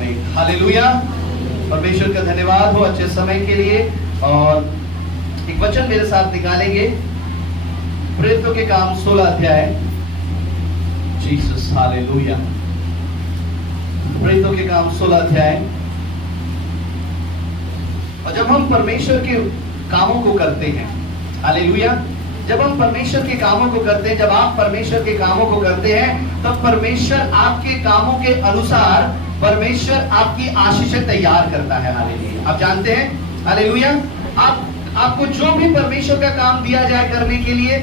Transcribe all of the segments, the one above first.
आमीन, हालेलुया। परमेश्वर का धन्यवाद हो अच्छे समय के लिए। और एक वचन मेरे साथ निकालेंगे, प्रेरितों के काम 16 अध्याय। Jesus, hallelujah. प्रेरितों के काम 16 अध्याय। और जब हम परमेश्वर के कामों को करते हैं, हालेलुया, जब हम परमेश्वर के कामों को करते हैं, जब आप परमेश्वर के कामों को करते हैं, तब परमेश्वर आपके कामों के अनुसार परमेश्वर आपकी आशीषें तैयार करता है। हालेलुया। आप जानते हैं, हालेलुया, आपको जो भी परमेश्वर का काम दिया जाए करने के लिए,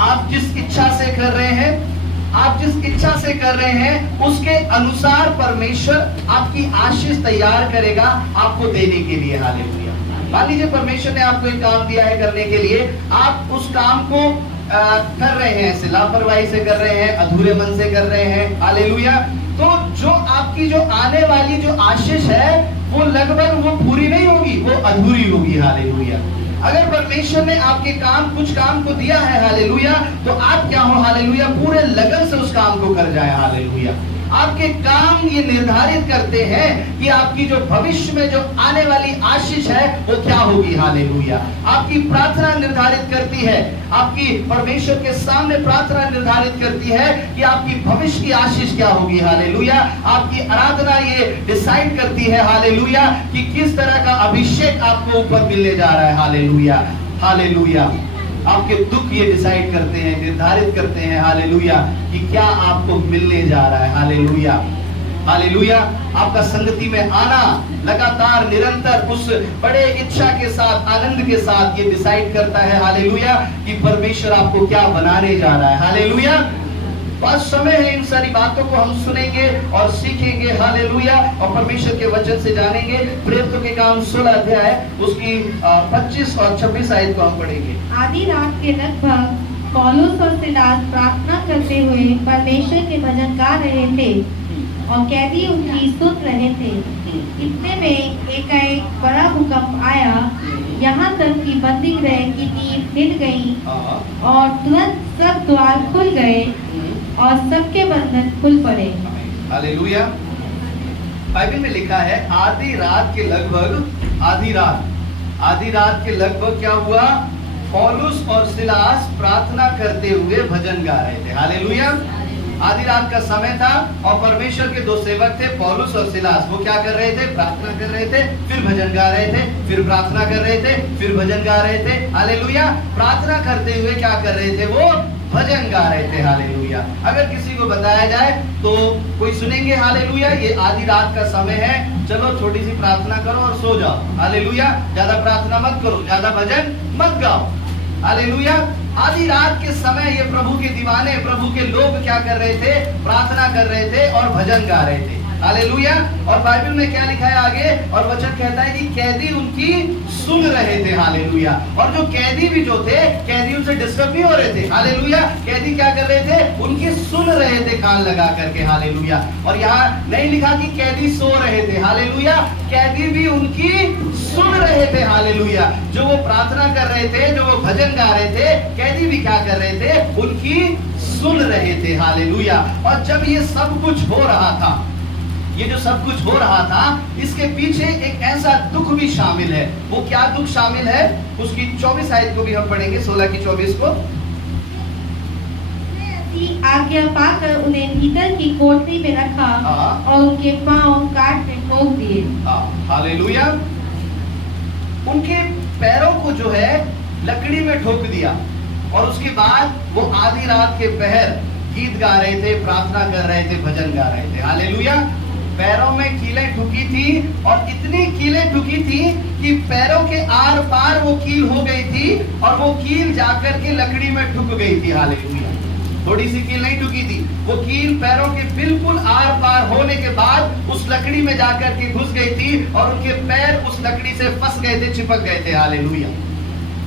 आप जिस इच्छा से कर रहे हैं, आप जिस इच्छा से कर रहे हैं, उसके अनुसार परमेश्वर आपकी आशीष तैयार करेगा आपको देने के लिए। हालेलुया। मान लीजिए परमेश्वर ने आपको एक काम दिया है करने के लिए, आप उस काम को कर रहे हैं, ऐसे लापरवाही से कर रहे हैं, अधूरे मन से कर रहे हैं, हालेलुया, तो जो आपकी जो आने वाली जो आशीष है वो लगभग वो पूरी नहीं होगी, वो अधूरी होगी। हालेलुया। अगर परमेश्वर ने आपके कुछ काम को दिया है, हालेलुया, तो आप क्या हो, हालेलुया, पूरे लगन से उस काम को कर जाए। हालेलुया। आपके काम ये निर्धारित करते हैं कि आपकी जो भविष्य में जो आने वाली आशीष है वो क्या होगी। हालेलुया। आपकी प्रार्थना निर्धारित करती है, आपकी परमेश्वर के सामने प्रार्थना निर्धारित करती है कि आपकी भविष्य की आशीष क्या होगी। हालेलुया। आपकी आराधना ये डिसाइड करती है, हालेलुया, कि किस तरह का अभिषेक आपको ऊपर मिलने जा रहा है। Hallelujah, hallelujah. आपके दुख ये डिसाइड करते हैं, निर्धारित करते हैं, हालेलुया, कि क्या आपको मिलने जा रहा है। Hallelujah, hallelujah. आपका संगति में आना लगातार निरंतर उस बड़े इच्छा के साथ, आनंद के साथ ये डिसाइड करता है, हालेलुया, कि परमेश्वर आपको क्या बनाने जा रहा है। हालेलुया। बस समय है, इन सारी बातों को हम सुनेंगे और सीखेंगे, हालेलुया, और परमेश्वर के वचन से जानेंगे। प्रेरितों के काम 16 अध्याय उसकी 25 और 26 आयत को हम पढ़ेंगे। आधी रात के लगभग पौलुस और सिलास प्रार्थना करते हुए परमेश्वर के भजन गा रहे थे और कैदी उनकी सुन रहे थे। इतने में एकाएक बड़ा भूकंप आया, यहाँ तक कि बंदी गृह की नींव हिल गई और तुरंत सब द्वार खुल गए और सबके बंधन खुल पड़े। हालेलुया। बाइबल में लिखा है आधी रात के लगभग, आधी रात के लगभग क्या हुआ, पौलुस और सिलास प्रार्थना करते हुए भजन गा रहे थे। हालेलुया। आधी रात का समय था और परमेश्वर के दो सेवक थे, पौलुस और सिलास। वो क्या कर रहे थे, प्रार्थना कर रहे थे, फिर भजन गा रहे थे, फिर प्रार्थना कर रहे थे, फिर भजन गा रहे थे। हालेलुया। प्रार्थना करते हुए क्या कर रहे थे, वो भजन गा रहे थे। हालेलुया। अगर किसी को बताया जाए तो कोई सुनेंगे, हालेलुया, ये आधी रात का समय है, चलो छोटी सी प्रार्थना करो और सो जाओ। हालेलुया। ज्यादा प्रार्थना मत करो, ज्यादा भजन मत गाओ। हालेलुया। आधी रात के समय ये प्रभु के दीवाने, प्रभु के लोग क्या कर रहे थे, प्रार्थना कर रहे थे और भजन गा रहे थे। हालेलुया। और बाइबल में क्या लिखा है आगे, और वचन कहता है कि कैदी उनकी सुन रहे थे। हालेलुया। और जो कैदी भी जो थे, कैदी उनसे डिस्टर्ब नहीं हो रहे थे। हालेलुया। कैदी क्या कर रहे थे, उनकी सुन रहे थे कान लगा करके। हालेलुया। और यहाँ नहीं लिखा कि कैदी सो रहे थे। हालेलुया। कैदी भी उनकी सुन रहे थे। हालेलुया। जो वो प्रार्थना कर रहे थे, जो वो भजन गा रहे थे, कैदी भी क्या कर रहे थे, उनकी सुन रहे थे। हालेलुया। और जब ये सब कुछ हो रहा था, ये जो सब कुछ हो रहा था, इसके पीछे एक ऐसा दुख भी शामिल है। वो क्या दुख शामिल है, उसकी 24 आयत को भी हम पढ़ेंगे, 16 की 24 को। आज्ञा पाकर उन्हें भीतर की कोठरी में रखा और उनके पांव काट में ठोक दिए। हालेलुया। उनके पैरों को जो है लकड़ी में ठोक दिया और उसके बाद वो आधी रात के पहर गीत गा रहे थे, प्रार्थना कर रहे थे, भजन गा रहे थे। हालेलुया। पैरों में कीलें ठुकी थी और इतनी कीलें ठुकी थी कि पैरों के आर पार वो कील हो गई थी और वो कील जाकर के लकड़ी में ठुक गई थी। हालेलुया। थोड़ी सी कील नहीं ठुकी थी, वो कील पैरों के बिल्कुल आर पार होने के बाद उस लकड़ी में जाकर के घुस गई थी और उनके पैर उस लकड़ी से फंस गए थे, चिपक गए थे। हालेलुया।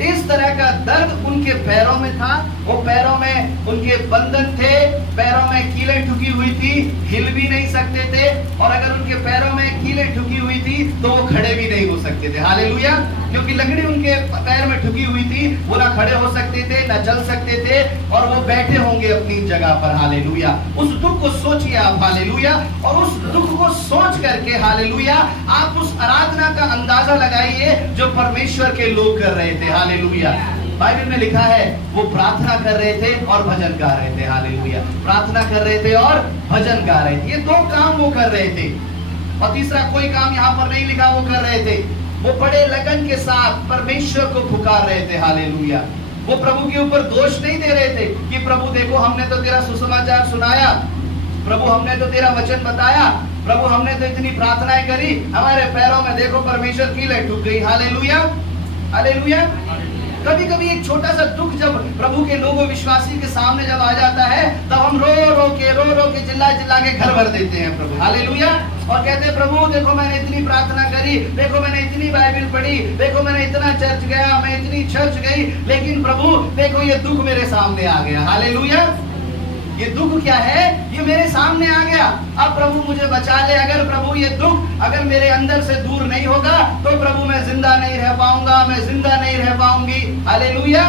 इस तरह का दर्द उनके पैरों में था, वो पैरों में उनके बंधन थे, पैरों में कीलें ठुकी हुई थी, हिल भी नहीं सकते थे, और अगर उनके पैरों में कीलें ठुकी हुई थी तो वो खड़े भी नहीं हो सकते थे। हालेलुया। क्योंकि लकड़ी उनके पैर में ठुकी हुई थी, वो ना खड़े हो सकते थे, ना चल सकते थे, और वो बैठे होंगे अपनी जगह पर। हालेलुया। उस दुख को सोचिए आप। हालेलुया। और उस दुख को सोच करके हालेलुया आप उस आराधना का अंदाजा लगाइए जो परमेश्वर के लोग कर रहे थे। हालेलुया। बाइबल में लिखा है वो प्रार्थना कर रहे थे और भजन गा रहे थे। हालेलुया। प्रार्थना कर रहे थे और भजन गा रहे थे। ये दो काम वो कर रहे थे, और तीसरा कोई काम यहाँ पर नहीं लिखा वो कर रहे थे। वो बड़े लगन के साथ परमेश्वर को पुकार रहे थे। हालेलुया। वो प्रभु के ऊपर दोष नहीं दे रहे थे कि प्रभु देखो हमने तो तेरा सुसमाचार सुनाया, प्रभु हमने तो तेरा वचन बताया, प्रभु हमने तो इतनी प्रार्थनाएं करी, हमारे पैरों में देखो परमेश्वर कीलें ठुक गई। हालेलुया। हालेलुया। कभी कभी एक छोटा सा दुख जब प्रभु के लोगों विश्वासी के सामने जब आ जाता है, तब हम रो रो के चिल्ला चिल्ला के घर भर देते हैं प्रभु। हालेलुया। और कहते हैं प्रभु देखो मैंने इतनी प्रार्थना करी, देखो मैंने इतनी बाइबल पढ़ी, देखो मैंने इतना चर्च गया, मैं इतनी चर्च गई, लेकिन प्रभु देखो ये दुख मेरे सामने आ गया। हालेलुया। ये दुख क्या है? ये मेरे सामने आ गया, अब प्रभु मुझे बचा ले। अगर प्रभु ये दुख अगर मेरे अंदर से दूर नहीं होगा तो प्रभु मैं जिंदा नहीं रह पाऊंगा, मैं जिंदा नहीं रह पाऊंगी। हालेलुया।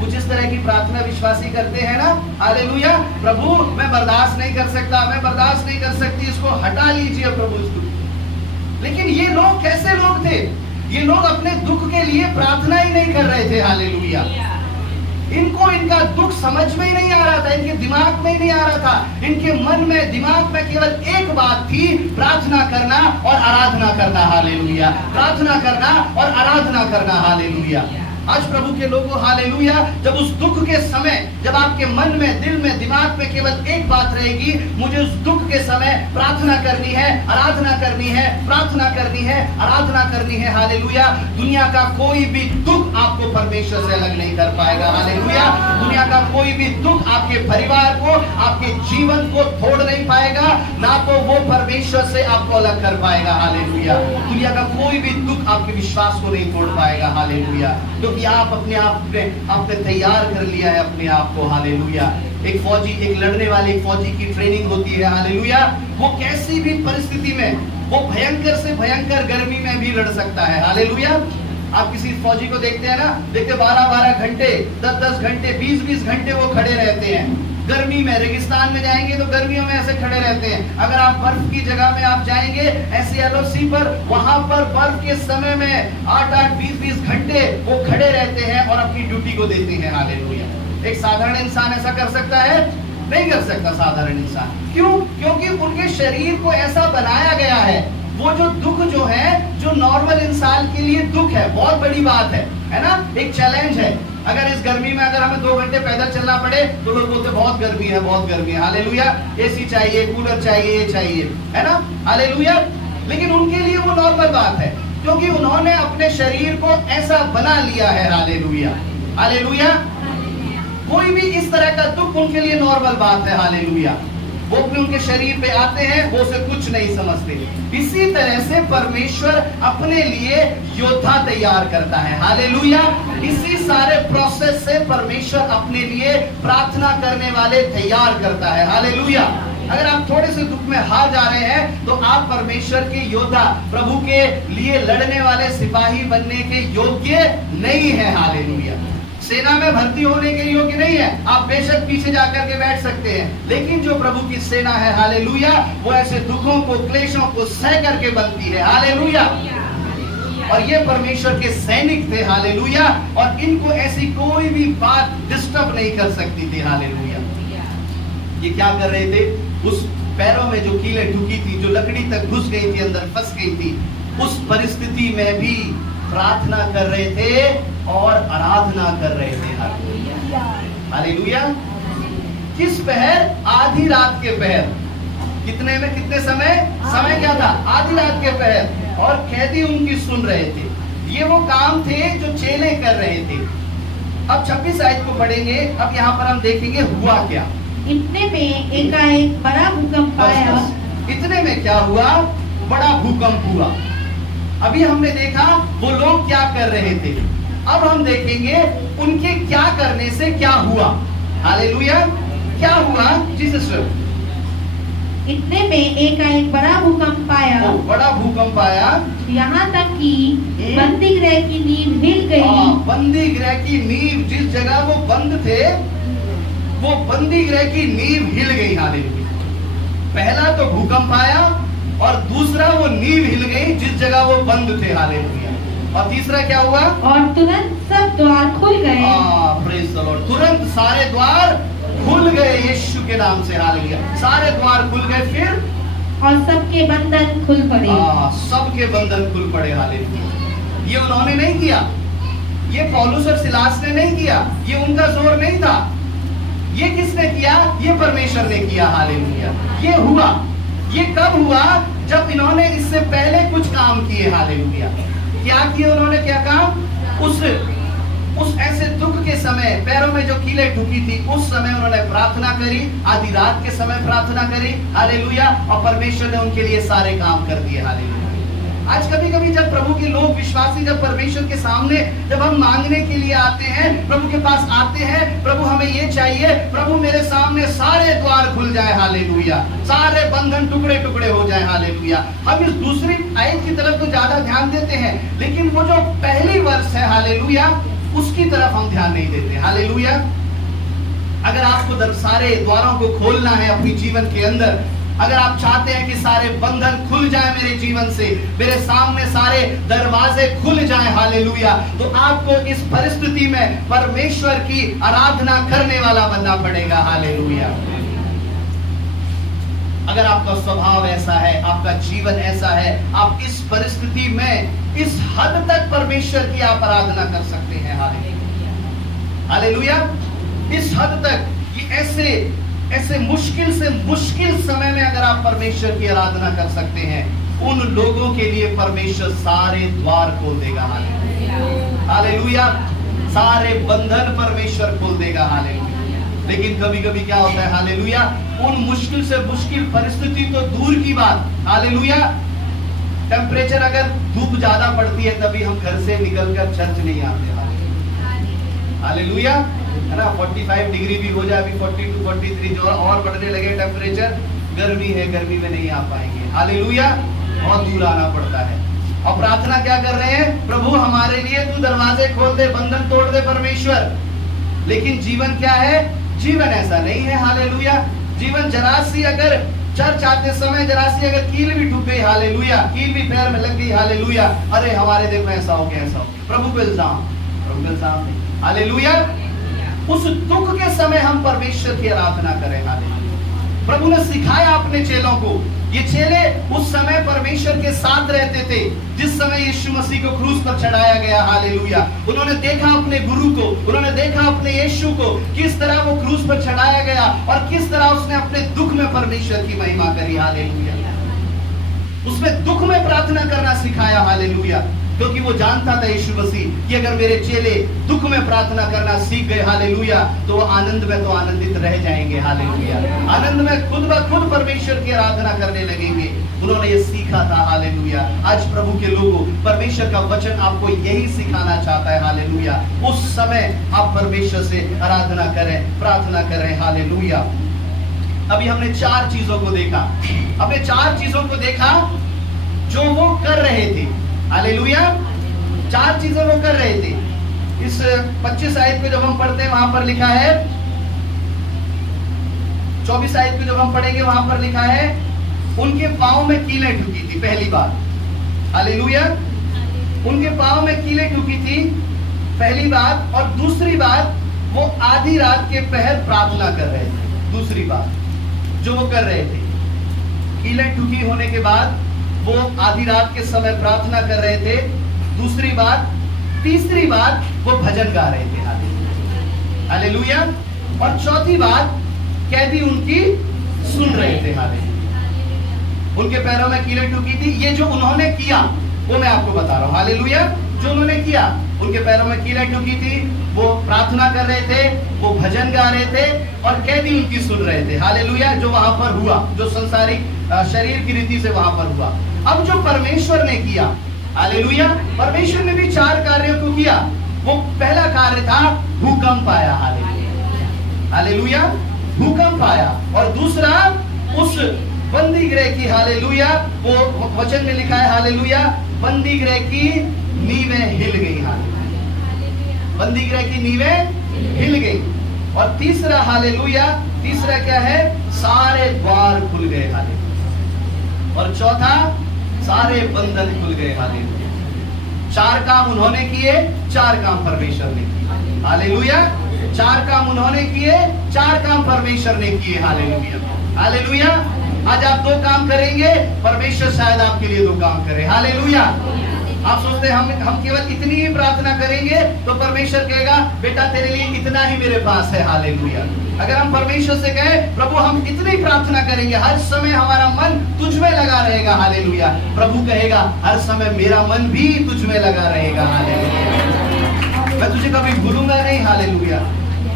कुछ इस तरह की प्रार्थना विश्वासी करते हैं ना। हालेलुया। प्रभु मैं बर्दाश्त नहीं कर सकता, मैं बर्दाश्त नहीं कर सकती, इसको हटा लीजिए प्रभु इस दुख। लेकिन ये लोग कैसे लोग थे? ये लोग अपने दुख के लिए प्रार्थना ही नहीं कर रहे थे। हालेलुया। इनको इनका दुख समझ में ही नहीं आ रहा था, इनके दिमाग में ही नहीं आ रहा था। इनके मन में दिमाग में केवल एक बात थी, प्रार्थना करना और आराधना करना। हालेलुया। प्रार्थना करना और आराधना करना। हालेलुया। आज प्रभु के लोगों हालेलुया, जब उस दुख के समय जब आपके मन में, दिल में, दिमाग में केवल एक बात रहेगी, मुझे उस दुख के समय प्रार्थना करनी है, आराधना करनी है, प्रार्थना करनी है, आराधना करनी है। हालेलुया। दुनिया का कोई भी दुख आपको परमेश्वर से अलग नहीं कर पाएगा। हालेलुया। दुनिया का कोई भी दुख आपके परिवार को, आपके जीवन को तोड़ नहीं पाएगा, ना तो वो परमेश्वर से आपको अलग कर पाएगा। हालेलुया। दुनिया का कोई भी दुख आपके विश्वास को नहीं तोड़ पाएगा। हालेलुया। क्योंकि आप अपने आप पे आपने तैयार कर लिया है अपने आप को। हालेलुया। एक फौजी, एक लड़ने वाले फौजी की ट्रेनिंग होती है। हालेलुया। वो कैसी भी परिस्थिति में, वो भयंकर से भयंकर गर्मी में भी लड़ सकता है। हालेलुया। आप किसी फौजी को देखते हैं ना, देखते 12-12 घंटे, 10-10 घंटे, 20-20 घंटे वो खड़े रहते हैं। गर्मी में रेगिस्तान में जाएंगे तो गर्मियों में ऐसे खड़े रहते हैं। अगर आप बर्फ की जगह में आप जाएंगे ऐसे एलओसी पर, वहां पर बर्फ के समय में 8-8, 20-20 घंटे वो खड़े रहते हैं और अपनी ड्यूटी को देते हैं। हालेलुया। एक साधारण इंसान ऐसा कर सकता है? नहीं कर सकता साधारण इंसान। क्यों? क्योंकि उनके शरीर को ऐसा बनाया गया है। वो जो दुख जो है, जो नॉर्मल इंसान के लिए दुख है, बहुत बड़ी बात है ना, एक चैलेंज है। अगर इस गर्मी में अगर हमें 2 घंटे पैदल चलना पड़े तो लोग बोलते बहुत गर्मी है, बहुत गर्मी है। हालेलुया। एसी चाहिए, कूलर चाहिए, ये चाहिए, है ना। हालेलुया। लेकिन उनके लिए वो नॉर्मल बात है, क्योंकि उन्होंने अपने शरीर को ऐसा बना लिया है। हालेलुया। हालेलुया। कोई भी इस तरह का दुख उनके लिए नॉर्मल बात है। हालेलुया। वो अपने उनके शरीर पे आते हैं, वो उसे कुछ नहीं समझते। इसी तरह से परमेश्वर अपने लिए योद्धा तैयार करता है। हालेलुया। इसी सारे प्रोसेस से परमेश्वर अपने लिए प्रार्थना करने वाले तैयार करता है। हालेलुया। अगर आप थोड़े से दुख में हार जा रहे हैं तो आप परमेश्वर के योद्धा, प्रभु के लिए लड़ने वाले सिपाही बनने के योग्य नहीं है। हालेलुया। सेना में भर्ती होने के योग्य नहीं है। आप बेशक पीछे जाकर के बैठ सकते हैं, लेकिन जो प्रभु की सेना है हालेलुया, वो ऐसे दुखों को, क्लेशों को सह करके बनती है। हालेलुया। और ये परमेश्वर के सैनिक थे। हालेलुया। और इनको ऐसी कोई भी बात डिस्टर्ब नहीं कर सकती थी। हालेलुया। ये क्या कर रहे थे? उस पैरों में जो कीलें ठुकी थी, जो लकड़ी तक घुस गई थी, अंदर फंस गई थी, उस परिस्थिति में भी प्रार्थना कर रहे थे और आराधना कर रहे थे। हालेलुया। किस पहर? आधी रात के पहर। कितने में, कितने समय? समय क्या था? आधी रात के पहर। और कैदी उनकी सुन रहे थे। ये वो काम थे जो चेले कर रहे थे। अब 26 आयत को पढ़ेंगे। अब यहाँ पर हम देखेंगे हुआ क्या। इतने में एकाएक बड़ा भूकंप आया। इतने में क्या हुआ? बड़ा भूकंप हुआ। अभी हमने देखा वो लोग क्या कर रहे थे, अब हम देखेंगे उनके क्या करने से क्या हुआ। हालेलुया। क्या हुआ? जीसस इतने में एक बड़ा भूकंप आया, बड़ा भूकंप आया, यहाँ तक कि बंदी गृह की नींव हिल गई। बंदी गृह की नींव, जिस जगह वो बंद थे, वो बंदी गृह की नींव हिल गई। हालेलुया। पहला तो भूकंप आया और दूसरा वो नींव हिल गई जिस जगह वो बंद थे। हालेलुया। और तीसरा क्या हुआ? और तुरंत सब द्वार खुल गए। Praise the Lord. तुरंत सारे द्वार खुल गए यीशु के नाम से। हालेलुया। सारे द्वार खुल गए। फिर और सबके बंधन खुल पड़े। सबके बंधन खुल पड़े। हालेलुया। ये उन्होंने नहीं किया, ये पौलुस और सिलास ने नहीं किया, ये उनका जोर नहीं था। ये किसने किया? ये परमेश्वर ने किया। हालेलुया। ये हुआ। ये कब हुआ? जब इन्होंने इससे पहले कुछ काम किए। हालेलुया। क्या किए उन्होंने? क्या काम? उस ऐसे दुख के समय, पैरों में जो कीलें ठुकी थी, उस समय उन्होंने प्रार्थना करी, आधी रात के समय प्रार्थना करी। हालेलुया। और परमेश्वर ने उनके लिए सारे काम कर दिए। हालेलुया। आज कभी कभी जब प्रभु के लोग, विश्वासी, जब परमेश्वर के सामने जब हम मांगने के लिए आते हैं, प्रभु के पास आते हैं, प्रभु हमें ये चाहिए, प्रभु मेरे सामने सारे द्वार खुल जाए। हालेलुया। सारे बंधन टुकड़े टुकड़े हो जाए। हालेलुया। हम इस दूसरी आयत की तरफ तो ज्यादा ध्यान देते हैं, लेकिन वो जो पहली वर्ष है, हालेलुया, उसकी तरफ हम ध्यान नहीं देते। हालेलुया। अगर आपको सारे द्वारों को खोलना है अपनी जीवन के अंदर, अगर आप चाहते हैं कि सारे बंधन खुल जाए मेरे जीवन से, मेरे सामने सारे दरवाजे खुल जाए, हालेलुया, तो आपको इस परिस्थिति में परमेश्वर की आराधना करने वाला बनना पड़ेगा। हालेलुया। अगर आपका स्वभाव ऐसा है, आपका जीवन ऐसा है, आप इस परिस्थिति में इस हद तक परमेश्वर की आप आराधना कर सकते हैं। हालेलुया। हालेलुया। इस हद तक, ये ऐसे मुश्किल से मुश्किल समय में अगर आप परमेश्वर की आराधना कर सकते हैं, उन लोगों के लिए परमेश्वर सारे द्वार खोल देगा। हालेलुया। हालेलुया। सारे बंधन परमेश्वर खोल देगा। हालेलुया। लेकिन कभी कभी क्या होता है? हालेलुया। उन मुश्किल से मुश्किल परिस्थिति तो दूर की बात, हालेलुया, टेम्परेचर अगर धूप ज्यादा पड़ती है तभी हम घर से निकलकर चर्च नहीं आते। हालेलुया। है ना? 45 डिग्री भी हो जाए, अभी 42, 43 जो और बढ़ने लगे टेम्परेचर, गर्मी है, गर्मी में नहीं आ पाएंगे। हालेलुया। बहुत दूर आना पड़ता है। और प्रार्थना क्या कर रहे हैं? प्रभु हमारे लिए तू दरवाजे खोल दे, बंधन तोड़ दे परमेश्वर। लेकिन जीवन क्या है? जीवन ऐसा नहीं है। हालेलुया। जीवन जरा सी, अगर चर्च आते समय जरा सी अगर कील भी टूट गई, हालेलुया, कील भी पैर में लग गई, हालेलुया, अरे हमारे देखो ऐसा हो गया, ऐसा हो गया, प्रभु को इल्जाम नहीं। हालेलुया। उस दुख के समय हम परमेश्वर की आराधना करें। हालेलुया। प्रभु ने सिखाया अपने चेलों को, ये चेले उस समय परमेश्वर के साथ रहते थे जिस समय यीशु मसीह को क्रूस पर चढ़ाया गया। हालेलुया। उन्होंने देखा अपने गुरु को, उन्होंने देखा अपने यीशु को, किस तरह वो क्रूस पर चढ़ाया गया और किस तरह उसने अपने दुख में परमेश्वर की महिमा करी। हालेलुया। उसने दुख में प्रार्थना करना सिखाया। हालेलुया। क्योंकि वो जानता था यीशु मसीह कि अगर मेरे चेले दुख में प्रार्थना करना सीख गए, हालेलुया, तो आनंद में तो आनंदित रह जाएंगे। हालेलुया। आनंद में खुद ब खुद परमेश्वर की आराधना करने लगेंगे। उन्होंने ये सीखा था। हालेलुया। आज प्रभु के लोगों, परमेश्वर का वचन आपको यही सिखाना चाहता है। हालेलुया। उस समय आप परमेश्वर से आराधना करें, प्रार्थना करें। हालेलुया। अभी हमने 4 चीजों को देखा। हमने 4 चीजों को देखा जो वो कर रहे थे। हालेलुया। 4 चीजें वो कर रहे थे। इस 25 आयत को जब हम पढ़ते हैं वहां पर लिखा है, 24 आयत को जब हम पढ़ेंगे वहां पर लिखा है, उनके पांव में कीलें ठुकी थी। पहली बात, हालेलुया, उनके पांव में कीलें ठुकी थी, पहली बात। और दूसरी बात, वो आधी रात के पहर प्रार्थना कर रहे थे। दूसरी बात जो वो कर रहे थे, कीलें ठुकी होने के बाद वो आधी रात के समय प्रार्थना कर रहे थे। दूसरी बात, तीसरी बात, वो भजन गा रहे थे। हालेलुया। और चौथी बात, कैदी उनकी सुन रहे थे। हालेलुया। उनके पैरों में कीलें ठुकी थी। ये जो उन्होंने किया वो मैं आपको बता रहा हूं। हालेलुया। जो उन्होंने किया, उनके पैरों में कीलें ठुकी थी, वो प्रार्थना कर रहे थे, वो भजन गा रहे थे और कैदी उनकी सुन रहे थे। हालेलुया। जो वहां पर हुआ, जो संसारिक शरीर की रीति से वहां पर हुआ। अब जो परमेश्वर ने किया, हालेलुया, परमेश्वर ने भी 4 कार्यों को किया। वो पहला कार्य था, भूकंप आया। हालेलुया। हालेलुया, भूकंप आया। और दूसरा उस बंदी गृह की, हालेलुया, वो वचन में लिखा है, हालेलुया, बंदी गृह की नींवें हिल गई। हालेलुया, बंदी गृह की नींवें हिल गई। और तीसरा, हालेलुया, तीसरा क्या है, सारे द्वार खुल गए। हालेलुया। और चौथा, सारे बंधन खुल गए। हालेलुया। 4 काम उन्होंने किए, 4 काम परमेश्वर ने किए। हालेलुया। 4 काम उन्होंने किए, 4 काम परमेश्वर ने किए। Hallelujah, hallelujah. आज आप 2 काम करेंगे, परमेश्वर शायद आपके लिए 2 काम करे। हालेलुया। आप सोचते हैं हम केवल इतनी ही प्रार्थना करेंगे तो परमेश्वर कहेगा बेटा तेरे लिए इतना ही मेरे पास है। हालेलुया। अगर हम परमेश्वर से कहें प्रभु हम इतनी प्रार्थना करेंगे, हर समय हमारा मन तुझ में लगा रहेगा। हालेलुया। प्रभु कहेगा हर समय मेरा मन भी तुझ में लगा रहेगा। हालेलुया। मैं तुझे कभी भूलूंगा नहीं। हालेलुया।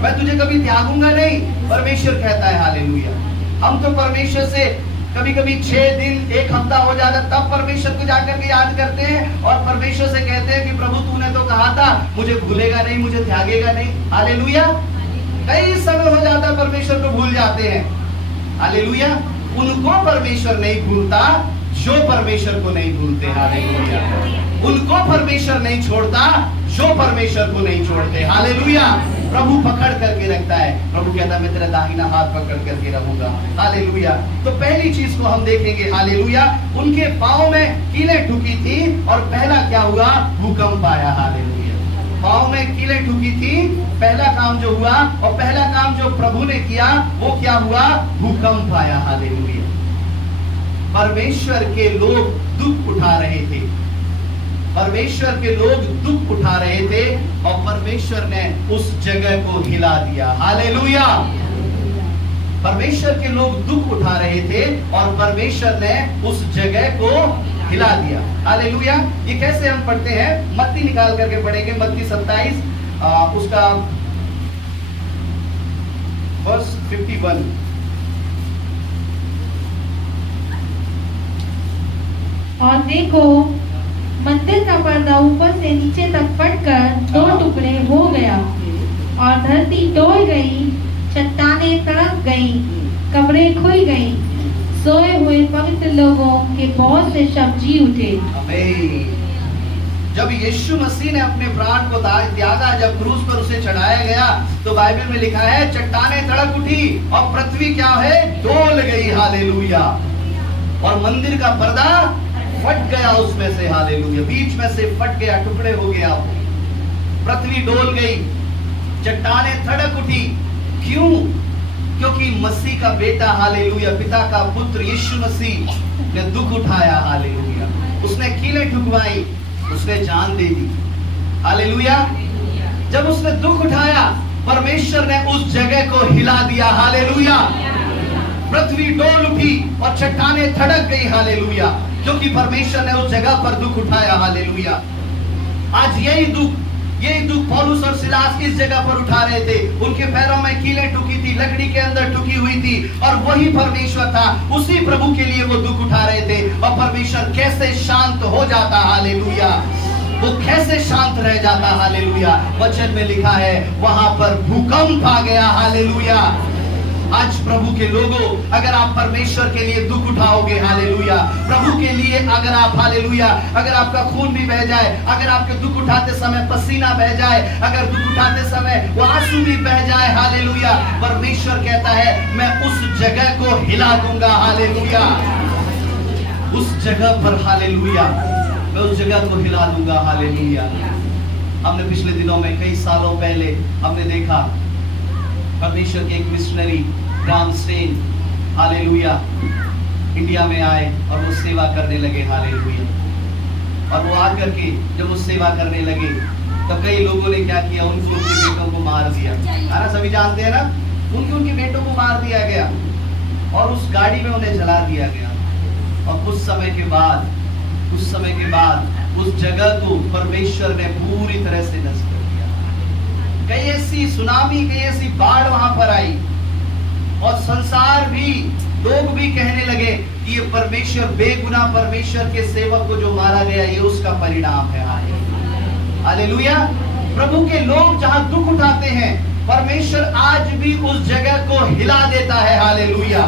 मैं तुझे कभी त्यागूंगा नहीं, परमेश्वर कहता है। हालेलुया। हम तो परमेश्वर से कभी कभी 6 दिन 1 हफ्ता हो जाता तब परमेश्वर को जाकर के याद करते हैं और परमेश्वर से कहते हैं कि प्रभु तूने तो कहा था मुझे भूलेगा नहीं, मुझे त्यागेगा नहीं। हालेलुया। कई समय हो जाता परमेश्वर को भूल जाते हैं। हालेलुया। उनको परमेश्वर नहीं भूलता जो परमेश्वर को नहीं भूलते। हालेलुया। उनको परमेश्वर नहीं छोड़ता जो परमेश्वर को नहीं छोड़ते। हालेलुया। प्रभु पकड़ करके रखता है। प्रभु कहता है मैं तेरा दाहिना हाथ पकड़ करके रहूंगा। हालेलुया। तो पहली चीज को हम देखेंगे, हालेलुया, उनके पांव में कीलें ठुकी थी और पहला क्या हुआ, भूकंप आया। हालेलुया। पांव में कीलें ठुकी थी, पहला काम जो हुआ और पहला काम जो प्रभु ने किया वो क्या हुआ, भूकंप आया। हालेलुया। परमेश्वर के लोग दुख उठा रहे थे, परमेश्वर के लोग दुख उठा रहे थे और परमेश्वर ने उस जगह को हिला दिया। हालेलुया। परमेश्वर के लोग दुख उठा रहे थे और परमेश्वर ने उस जगह को हिला दिया। हालेलुया। ये कैसे हम पढ़ते हैं, मत्ती निकाल करके पढ़ेंगे, मत्ती 27 उसका वर्स 51। और देखो मंदिर का पर्दा ऊपर से नीचे तक फटकर 2 टुकड़े हो गया और धरती डोल गई, चट्टानें तड़क गई, कब्रें खुल गई, सोए हुए पवित्र लोगों के बहुत से शव जी उठे। आमीन। जब यीशु मसीह ने अपने प्राण को त्यागा, जब क्रूस पर उसे चढ़ाया गया तो बाइबल में लिखा है चट्टानें तड़क उठी और पृथ्वी क्या है, डोल गई। हालेलुया। और मंदिर का पर्दा फट गया उसमें से। हालेलुया। बीच में से फट गया, टुकड़े हो गया, पृथ्वी डोल गई, चट्टानें तड़क उठी। क्यों? क्योंकि मसीह का बेटा, हालेलुया, पिता का पुत्र यीशु मसीह ने दुख उठाया। हालेलुया। उसने कीलें ठुकवाई, उसने जान दे दी। हालेलुया। जब उसने दुख उठाया परमेश्वर ने उस जगह को हिला दिया। हालेलुया। पृथ्वी डोल उठी और चट्टानें धड़क गई। हालेलुया। क्योंकि परमेश्वर ने उस जगह पर दुख उठाया। हालेलुया। आज यही दुख पौलुस और सिलास किस जगह पर उठा रहे थे, उनके पैरों में कीलें ठुकी थी, लकड़ी के अंदर ठुकी हुई थी और वही परमेश्वर था, उसी प्रभु के लिए वो दुख उठा रहे थे। और परमेश्वर कैसे शांत हो जाता। हालेलुया। वो कैसे शांत रह जाता। हालेलुया। वचन में लिखा है वहां पर भूकंप आ गया। हालेलुया। आज प्रभु के लोगों, अगर आप परमेश्वर के लिए दुख उठाओगे, हालेलुया, प्रभु के लिए अगर आप, हालेलुया, अगर आपका खून भी बह जाए, अगर आपके दुख उठाते समय पसीना बह जाए, अगर दुख उठाते समय वो आंसू भी बह जाए, हालेलुया, परमेश्वर कहता है मैं उस जगह को हिला दूंगा। हालेलुया। उस जगह पर, हालेलुया, मैं उस जगह को हिला दूंगा। हालेलुया। हमने पिछले दिनों में, कई सालों पहले हमने देखा परमेश्वर के एक मिशनरी ग्राम सेन, हालेलुया, इंडिया में आए और वो सेवा करने लगे। हालेलुया। और वो आकर के जब वो सेवा करने लगे तो कई लोगों ने क्या किया, उनके बेटों को मार दिया। है ना, सभी जानते हैं ना, उनके बेटों को मार दिया गया और उस गाड़ी में उन्हें जला दिया गया। और कुछ समय के बाद उस जगह को परमेश्वर ने पूरी तरह से नष्ट कर दिया। कई ऐसी सुनामी, कई ऐसी बाढ़ वहां पर आई और संसार भी, लोग भी कहने लगे कि ये परमेश्वर, बेगुनाह परमेश्वर के सेवक को जो मारा गया, ये उसका परिणाम है। हालेलुया। प्रभु के लोग जहां दुख उठाते हैं, परमेश्वर आज भी उस जगह को हिला देता है। हालेलुया।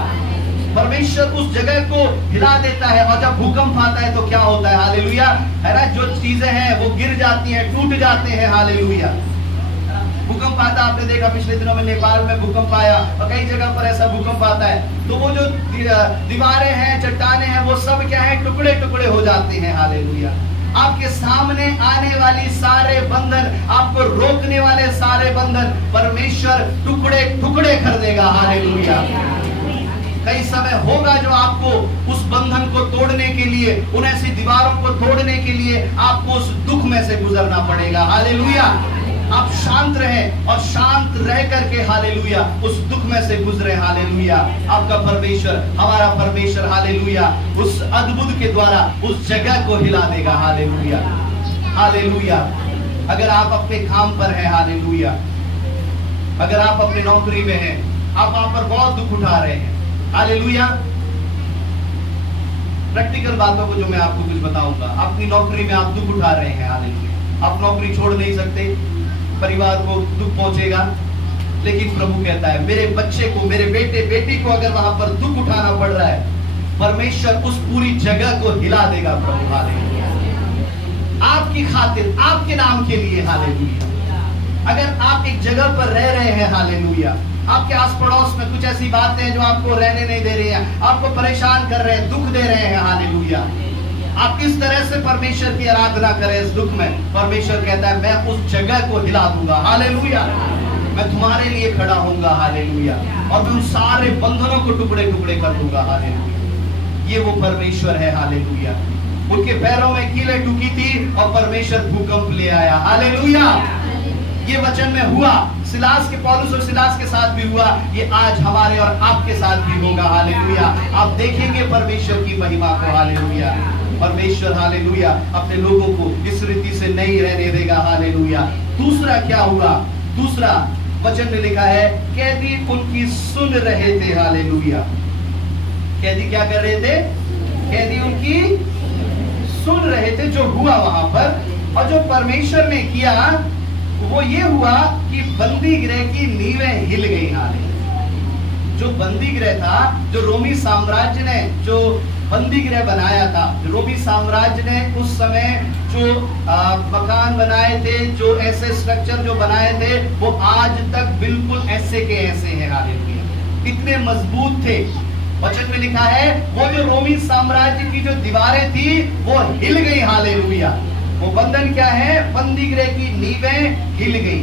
परमेश्वर उस जगह को हिला देता है। और जब भूकंप आता है तो क्या होता है? हालेलुया, है ना, जो चीजें हैं वो गिर जाती हैं, टूट जाते हैं। हालेलुया। भूकंप आता, आपने देखा पिछले दिनों में नेपाल में भूकंप आया और कई जगह पर ऐसा भूकंप आता है तो वो जो दीवारें हैं, चट्टाने हैं, वो सब क्या है? टुकड़े टुकड़े हो जाते हैं। हालेलुया। आपके सामने आने वाली सारे बंधन, आपको रोकने वाले सारे बंधन परमेश्वर टुकड़े टुकड़े कर देगा। हालेलुया। कई समय होगा जो आपको उस बंधन को तोड़ने के लिए, उन ऐसी दीवारों को तोड़ने के लिए आपको उस दुख में से गुजरना पड़ेगा। हालेलुया। आप शांत रहें और शांत रह करके हालेलुया उस दुख में से गुजरे। हालेलुया। आपका परमेश्वर, हमारा परमेश्वर, हालेलुया, उस अद्भुत के द्वारा उस जगह को हिला देगा। हालेलुया। हालेलुया। अगर आप अपने काम पर हैं, हालेलुया, अगर आप अपनी नौकरी में हैं, आप वहां पर बहुत दुख उठा रहे हैं, हालेलुया, प्रैक्टिकल बातों को जो मैं आपको कुछ बताऊंगा, अपनी नौकरी में आप दुख उठा रहे हैं, हालेलुया, आप नौकरी छोड़ नहीं सकते, परिवार को दुख पहुंचेगा, लेकिन प्रभु कहता है मेरे बच्चे को, मेरे बेटे बेटी को अगर वहां पर दुख उठाना पड़ रहा है, परमेश्वर उस पूरी जगह को हिला देगा। प्रभु, हालेलुया, आपकी खातिर, आपके नाम के लिए। हालेलुया। अगर आप एक जगह पर रह रहे हैं, हालेलुया, आपके आस पड़ोस में कुछ ऐसी बातें हैं जो आपको रहने नहीं दे रही हैं, आपको परेशान कर रहे हैं, दुख दे रहे हैं, हालेलुया, आप किस तरह से परमेश्वर की आराधना करें इस दुख में? परमेश्वर कहता है मैं उस जगह को हिला दूंगा। हालेलुया। मैं तुम्हारे लिए खड़ा होऊंगा। हालेलुया। और मैं उन सारे बंधनों को टुकड़े टुकड़े कर दूंगा। हालेलुया। ये वो परमेश्वर है। हालेलुया। उनके पैरों में कीलें टूकी थी और परमेश्वर भूकंप ले आया। हालेलुया। ये वचन में हुआ, सिलास के, पौलुस और सिलास के साथ भी हुआ, ये आज हमारे और आपके साथ भी होगा। हालेलुया। आप देखेंगे परमेश्वर की महिमा को। हालेलुया। परमेश्वर, हालेलुया, अपने लोगों को इस रीति से नहीं रहने देगा। हालेलुया। दूसरा क्या हुआ? दूसरा वचन में लिखा है कैदी उनकी सुन रहे थे। हालेलुया। कैदी क्या कर रहे थे? कैदी उनकी सुन रहे थे। जो हुआ वहां पर और जो परमेश्वर ने किया वो ये हुआ कि बंदी गृह की नींवें हिल गई। हालेलुया। जो बंदी गृह था, जो रोमी साम्राज्य ने जो बंदी गृह बनाया था, रोमी साम्राज्य ने उस समय जो मकान बनाए थे, जो ऐसे स्ट्रक्चर जो बनाए थे, वो आज तक बिल्कुल ऐसे के ऐसे हैं। हालेलुया। इतने मजबूत थे। वचन में लिखा है वो जो रोमी साम्राज्य की जो दीवारें थी वो हिल गई। हालेलुया। वो बंधन क्या है? बंदी गृह की नींवें हिल गई।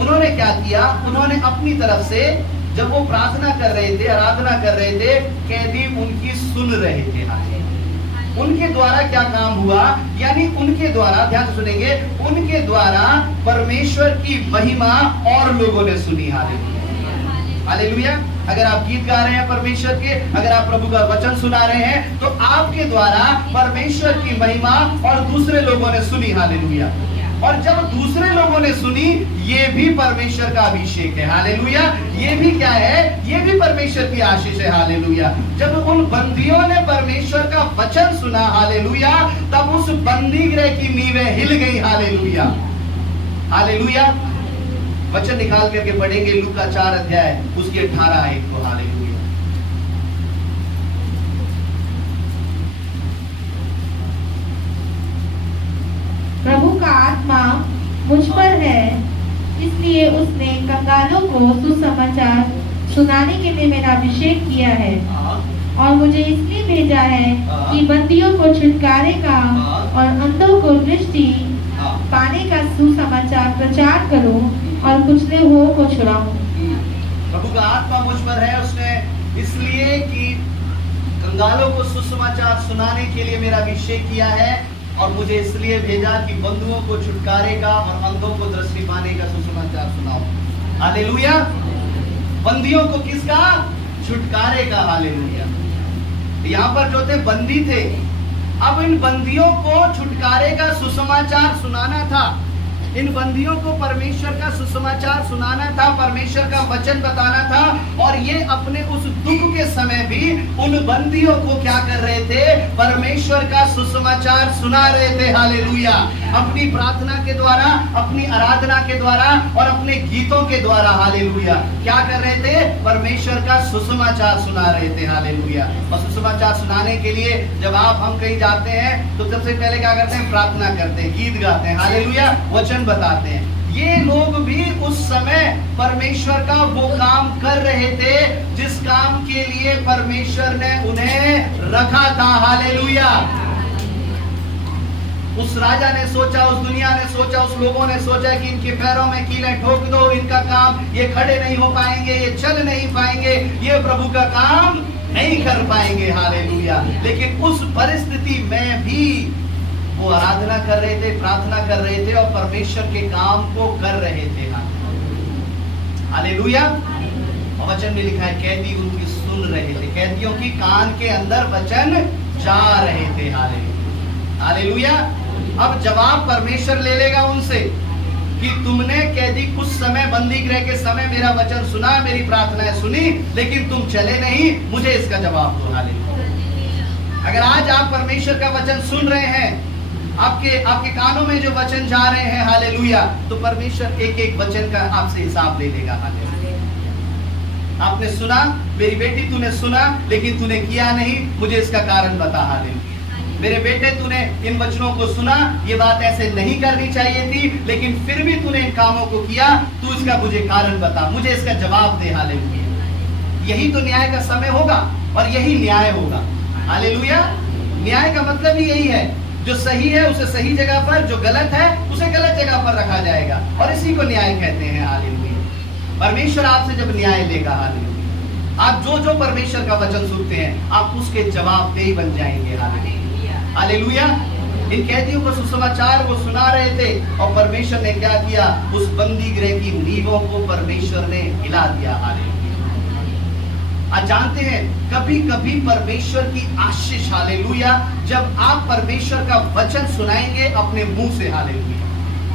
उन्होंने क्या किया? उन्होंने अपनी तरफ से, जब वो प्रार्थना कर रहे थे, आराधना कर रहे थे, कैदी उनकी सुन रहे थे। उनके द्वारा क्या काम हुआ? यानी उनके द्वारा, ध्यान से सुनेंगे, उनके द्वारा परमेश्वर की महिमा और लोगों ने सुनी। हालेलुया। हालेलुया। अगर आप गीत गा रहे हैं परमेश्वर के, अगर आप प्रभु का वचन सुना रहे हैं, तो आपके द्वारा परमेश्वर की महिमा और दूसरे लोगों ने सुनी। हालेलुया। और जब दूसरे लोगों ने सुनी, ये भी परमेश्वर का अभिषेक है। हालेलुया। ये भी क्या है? ये भी परमेश्वर की आशीष है। हालेलुया। जब उन बंदियों ने परमेश्वर का वचन सुना, हालेलुया, तब उस बंदी गृह की नींवें हिल गई। हालेलुया। हालेलुया। वचन निकाल करके पढ़ेंगे लूका 4 अध्याय उसके 18 आयत को। हालेलुया। प्रभु का आत्मा मुझ पर है, इसलिए उसने कंगालों को सुसमाचार सुनाने के लिए मेरा अभिषेक किया है, और मुझे इसलिए भेजा है कि बंदियों को छुटकारे का और अंधों को दृष्टि पाने का सुसमाचार प्रचार करूं और कुचले हुओं को छुड़ाऊं। प्रभु का आत्मा मुझ पर है, उसने इसलिए कि कंगालों को सुसमाचार सुनाने के लिए मेरा अभिषेक किया है, और मुझे इसलिए भेजा कि बंधुओं को छुटकारे का और अंधों को दृष्टि पाने का सुसमाचार सुनाओ। हालेलुया। बंदियों को किसका? छुटकारे का। हालेलुया। यहाँ पर जो थे बंदी थे, अब इन बंदियों को छुटकारे का सुसमाचार सुनाना था। इन बंदियों को परमेश्वर का सुसमाचार सुनाना था, परमेश्वर का वचन बताना था। और ये अपने उस दुख के समय भी उन बंदियों को क्या कर रहे थे? परमेश्वर का सुसमाचार सुना रहे थे। हालेलुया। अपनी प्रार्थना के द्वारा, अपनी आराधना के द्वारा और अपने गीतों के द्वारा, हालेलुया, क्या कर रहे थे? परमेश्वर का सुसमाचार सुना रहे थे। हालेलुया। और सुसमाचार सुनाने के लिए जब हम कहीं जाते हैं तो सबसे पहले क्या करते हैं? प्रार्थना करते हैं, गीत गाते हैं, हालेलुया, वचन बताते हैं। ये लोग भी उस समय परमेश्वर का वो काम कर रहे थे जिस काम के लिए परमेश्वर ने उन्हें रखा था। हालेलुया। उस राजा ने सोचा, उस दुनिया ने सोचा, उस लोगों ने सोचा कि इनके पैरों में कीलें ठोक दो, इनका काम, ये खड़े नहीं हो पाएंगे, ये चल नहीं पाएंगे, ये प्रभु का काम नहीं कर पाएंगे। हालेलुया। लेकिन उस परिस्थिति में भी वो आराधना कर रहे थे, प्रार्थना कर रहे थे और परमेश्वर के काम को कर रहे थे। हालेलुया। और वचन में लिखा है कैदी उनकी सुन रहे थे, कैदियों की कान के अंदर वचन जा रहे थे। हालेलुया। अब जवाब परमेश्वर ले लेगा उनसे कि तुमने कैदी कुछ समय बंदी गृह के समय मेरा वचन सुना, मेरी प्रार्थनाएं सुनी, लेकिन तुम चले नहीं, मुझे इसका जवाब दो। हालेलुया। अगर आज आप परमेश्वर का वचन सुन रहे हैं, आपके कानों में जो वचन जा रहे हैं, हालेलुया, तो परमेश्वर एक एक वचन का आपसे हिसाब ले लेगा। हालेलुया। आपने सुना, मेरी बेटी तूने सुना, लेकिन तूने किया नहीं, मुझे इसका कारण बता। हालेलुया। मेरे बेटे तूने इन वचनों को सुना, ये बात ऐसे नहीं करनी चाहिए थी, लेकिन फिर भी तूने इन कामों को किया, तू इसका मुझे कारण बता, मुझे इसका जवाब दे। हालेलुया। यही तो न्याय का समय होगा और यही न्याय होगा। हालेलुया। न्याय का मतलब ही यही है, जो सही है उसे सही जगह पर, जो गलत है उसे गलत जगह पर रखा जाएगा, और इसी को न्याय कहते हैं। हालेलुया। परमेश्वर आपसे जब न्याय लेगा, हालेलुया, आप जो जो परमेश्वर का वचन सुनते हैं आप उसके जवाबदेही बन जाएंगे। हालेलुया। इन कैदियों को सुसमाचार वो सुना रहे थे और परमेश्वर ने क्या किया? उस बंदी गृह की नींवों को परमेश्वर ने हिला दिया। हालेलुया। आज जानते हैं कभी कभी परमेश्वर की आशीष, हालेलुया, जब आप परमेश्वर का वचन सुनाएंगे अपने मुंह से, हालेलुया,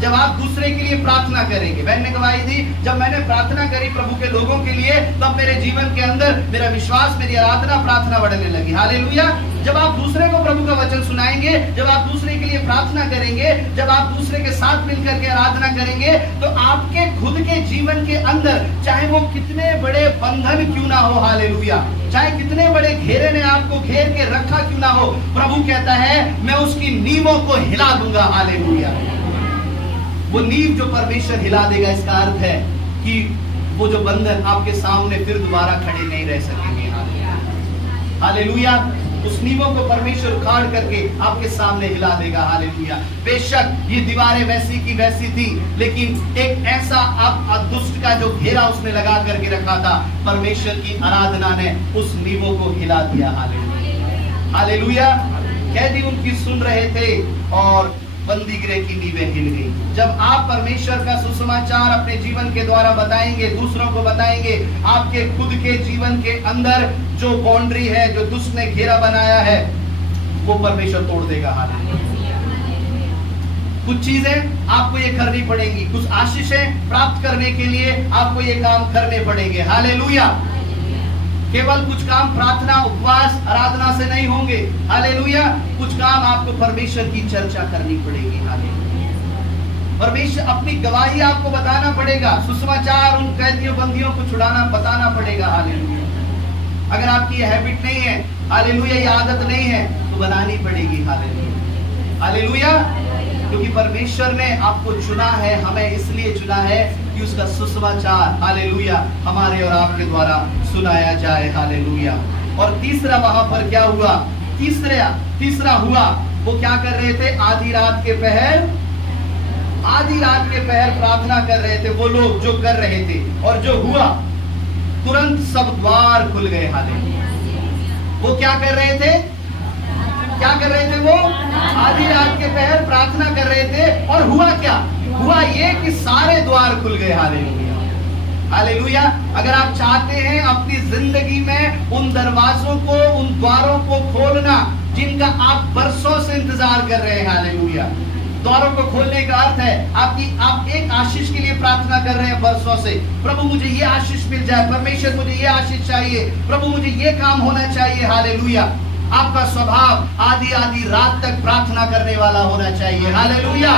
जब आप दूसरे के लिए प्रार्थना करेंगे। बहन ने गवाही दी, जब मैंने प्रार्थना करी प्रभु के लोगों के लिए, तब मेरे जीवन के अंदर मेरा विश्वास, मेरी आराधना, प्रार्थना बढ़ने लगी। हालेलुया। जब आप दूसरे को प्रभु का वचन सुनाएंगे, जब आप दूसरे के लिए प्रार्थना करेंगे, जब आप दूसरे के साथ मिलकर के आराधना करेंगे, तो आपके खुद के जीवन के अंदर, चाहे वो कितने बड़े बंधन क्यों ना हो, हालेलुया, चाहे कितने बड़े घेरे ने आपको घेर के रखा क्यों ना हो, प्रभु कहता है मैं उसकी नींवों को हिला दूंगा। हालेलुया। वो नींव जो परमेश्वर हिला देगा, इसका अर्थ है कि वो जो बंधन आपके सामने फिर दोबारा खड़े नहीं रह सकेंगे। हालेलुया। उस नींवों को परमेश्वर उखाड़ करके आपके सामने हिला देगा। हालेलुया। बेशक ये दीवारें वैसी की वैसी थी, लेकिन एक ऐसा अब दुष्ट का जो घेरा उसने लगा करके रखा था, परमेश्वर की आराधना ने उस नींवों को हिला दिया। हालेलुया। हालेलुया। कैदी उनकी सुन रहे थे और बंदी गृह की नींवें हिल गई। जब आप परमेश्वर का सुसमाचार अपने जीवन के द्वारा बताएंगे, दूसरों को बताएंगे, आपके खुद के जीवन के अंदर जो बाउंड्री है, जो दुष्ट ने घेरा बनाया है, वो परमेश्वर तोड़ देगा। हालेलुया। कुछ चीजें आपको ये करनी पड़ेंगी, कुछ आशीषें प्राप्त करने के लिए आपको ये काम करने पड़ेंगे। हालेलुया। केवल कुछ काम प्रार्थना, उपवास, आराधना से नहीं होंगे। हालेलुया। कुछ काम आपको परमेश्वर की चर्चा करनी पड़ेगी। हालेलुया। परमेश्वर अपनी गवाही आपको बताना पड़ेगा, सुसमाचार उन कैदियों बंदियों को छुड़ाना, बताना पड़ेगा। हालेलुया। अगर आपकी ये हैबिट नहीं है, हालेलुया, ये आदत नहीं है, तो बनानी पड़ेगी। हालेलुया। हालेलुया। क्योंकि परमेश्वर ने आपको चुना है, हमें इसलिए चुना है कि उसका सुसमाचार, हालेलुया, हमारे और आपके द्वारा सुनाया जाए। हालेलुया। और तीसरा वहां पर क्या हुआ? तीसरा हुआ, वो क्या कर रहे थे? आधी रात के पहर प्रार्थना कर रहे थे वो लोग, जो कर रहे थे, और जो हुआ, तुरंत सब द्वार खुल गए। हालेलुया। वो क्या कर रहे थे? वो आधी रात के पहर प्रार्थना कर रहे थे, और हुआ क्या? हुआ ये कि सारे द्वार खुल गए। हालेलुया। हालेलुया। अगर आप चाहते हैं अपनी जिंदगी में उन दरवाजों को, उन द्वारों को खोलना जिनका आप बरसों से इंतजार कर रहे हैं, हालेलुया, द्वारों को खोलने का अर्थ है आप एक आशीष के लिए प्रार्थना कर रहे हैं वर्षों से, प्रभु मुझे ये आशीष मिल जाए, परमेश्वर मुझे ये आशीष चाहिए, प्रभु मुझे ये काम होना चाहिए। हालेलुया। आपका स्वभाव आधी आधी रात तक प्रार्थना करने वाला होना चाहिए। हालेलुया।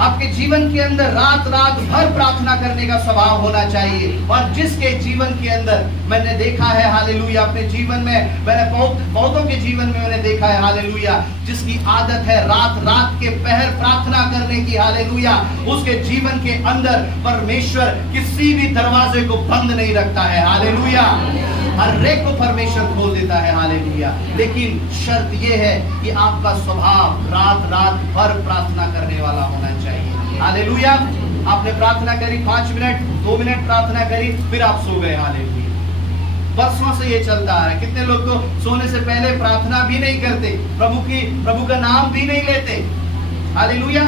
आपके जीवन के अंदर रात रात भर प्रार्थना करने का स्वभाव होना चाहिए। और जिसके जीवन के अंदर मैंने देखा है, हालेलुया, अपने जीवन में मैंने बहुतों के जीवन में मैंने देखा है, हालेलुया, जिसकी आदत है रात रात के पहर प्रार्थना करने की, हालेलुया, उसके जीवन के अंदर परमेश्वर किसी भी दरवाजे को बंद नहीं रखता है। हालेलुया। हर एक को परमेश्वर खोल देता है। हालेलुया। लेकिन शर्त यह है कि आपका स्वभाव रात रात भर प्रार्थना करने वाला होना चाहिए। हालेलुया। आपने प्रार्थना करी 5 मिनट 2 मिनट प्रार्थना करी, फिर आप सो गए। हालेलुया। वर्षों से ये चलता है। कितने लोग तो सोने से पहले प्रार्थना भी नहीं करते, प्रभु का नाम भी नहीं लेते। हालेलुया।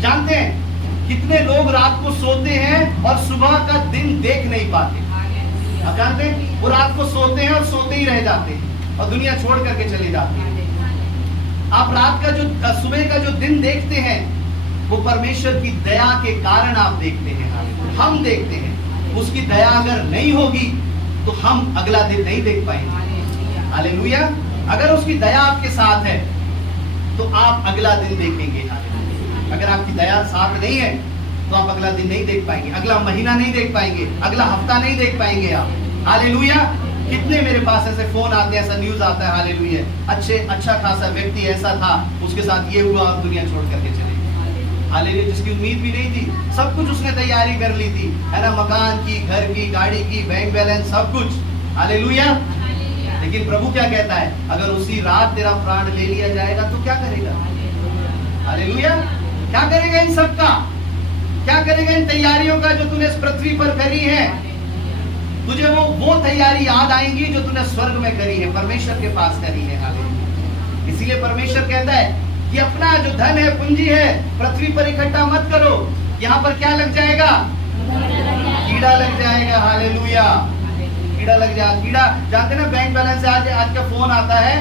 जानते हैं कितने लोग रात को सोते हैं और सुबह का दिन देख नहीं पाते। आप जानते हैं वो रात को सोते हैं और सोते ही रह जाते हैं और दुनिया छोड़ करके चले जाते हैं। आप रात का जो सुबह का जो दिन देखते हैं वो परमेश्वर की दया के कारण आप देखते हैं। हम देखते हैं। उसकी दया अगर नहीं होगी तो हम अगला दिन नहीं देख पाएंगे। हालेलुया। अगर उसकी दया आपके साथ है तो आप अगला दिन देखेंगे। अगर आपकी दया साथ नहीं है तो आप अगला दिन नहीं देख पाएंगे, अगला महीना नहीं देख पाएंगे, अगला हफ्ता नहीं देख पाएंगे आप। हालेलुया। कितने मेरे पास ऐसे फोन आते हैं, ऐसा न्यूज आता है, हालेलुया, अच्छा खासा व्यक्ति ऐसा था, उसके साथ ये हुआ और दुनिया छोड़ करके चले गए। हालेलुया। जिसकी उम्मीद भी नहीं थी, सब कुछ उसने तैयारी कर ली थी, है ना, मकान की, घर की, गाड़ी की, बैंक बैलेंस, सब कुछ। हालेलुया। लेकिन प्रभु क्या कहता है, अगर उसी रात तेरा प्राण ले लिया जाएगा तो क्या करेगा? हालेलुया। क्या करेगा इन सब का? क्या करेगा इन तैयारियों का जो तूने इस पृथ्वी पर करी है? तुझे वो तैयारी याद आएंगी जो तूने स्वर्ग में करी है, परमेश्वर के पास करी है। हालेलुया। इसीलिए परमेश्वर कहता है कि अपना जो धन है, पूंजी है, पृथ्वी पर इकट्ठा मत करो। यहाँ पर क्या लग जाएगा? कीड़ा लग जाएगा। हालेलुया। कीड़ा लग जाएगा। कीड़ा जानते ना, बैंक बैलेंस से आज का फोन आता है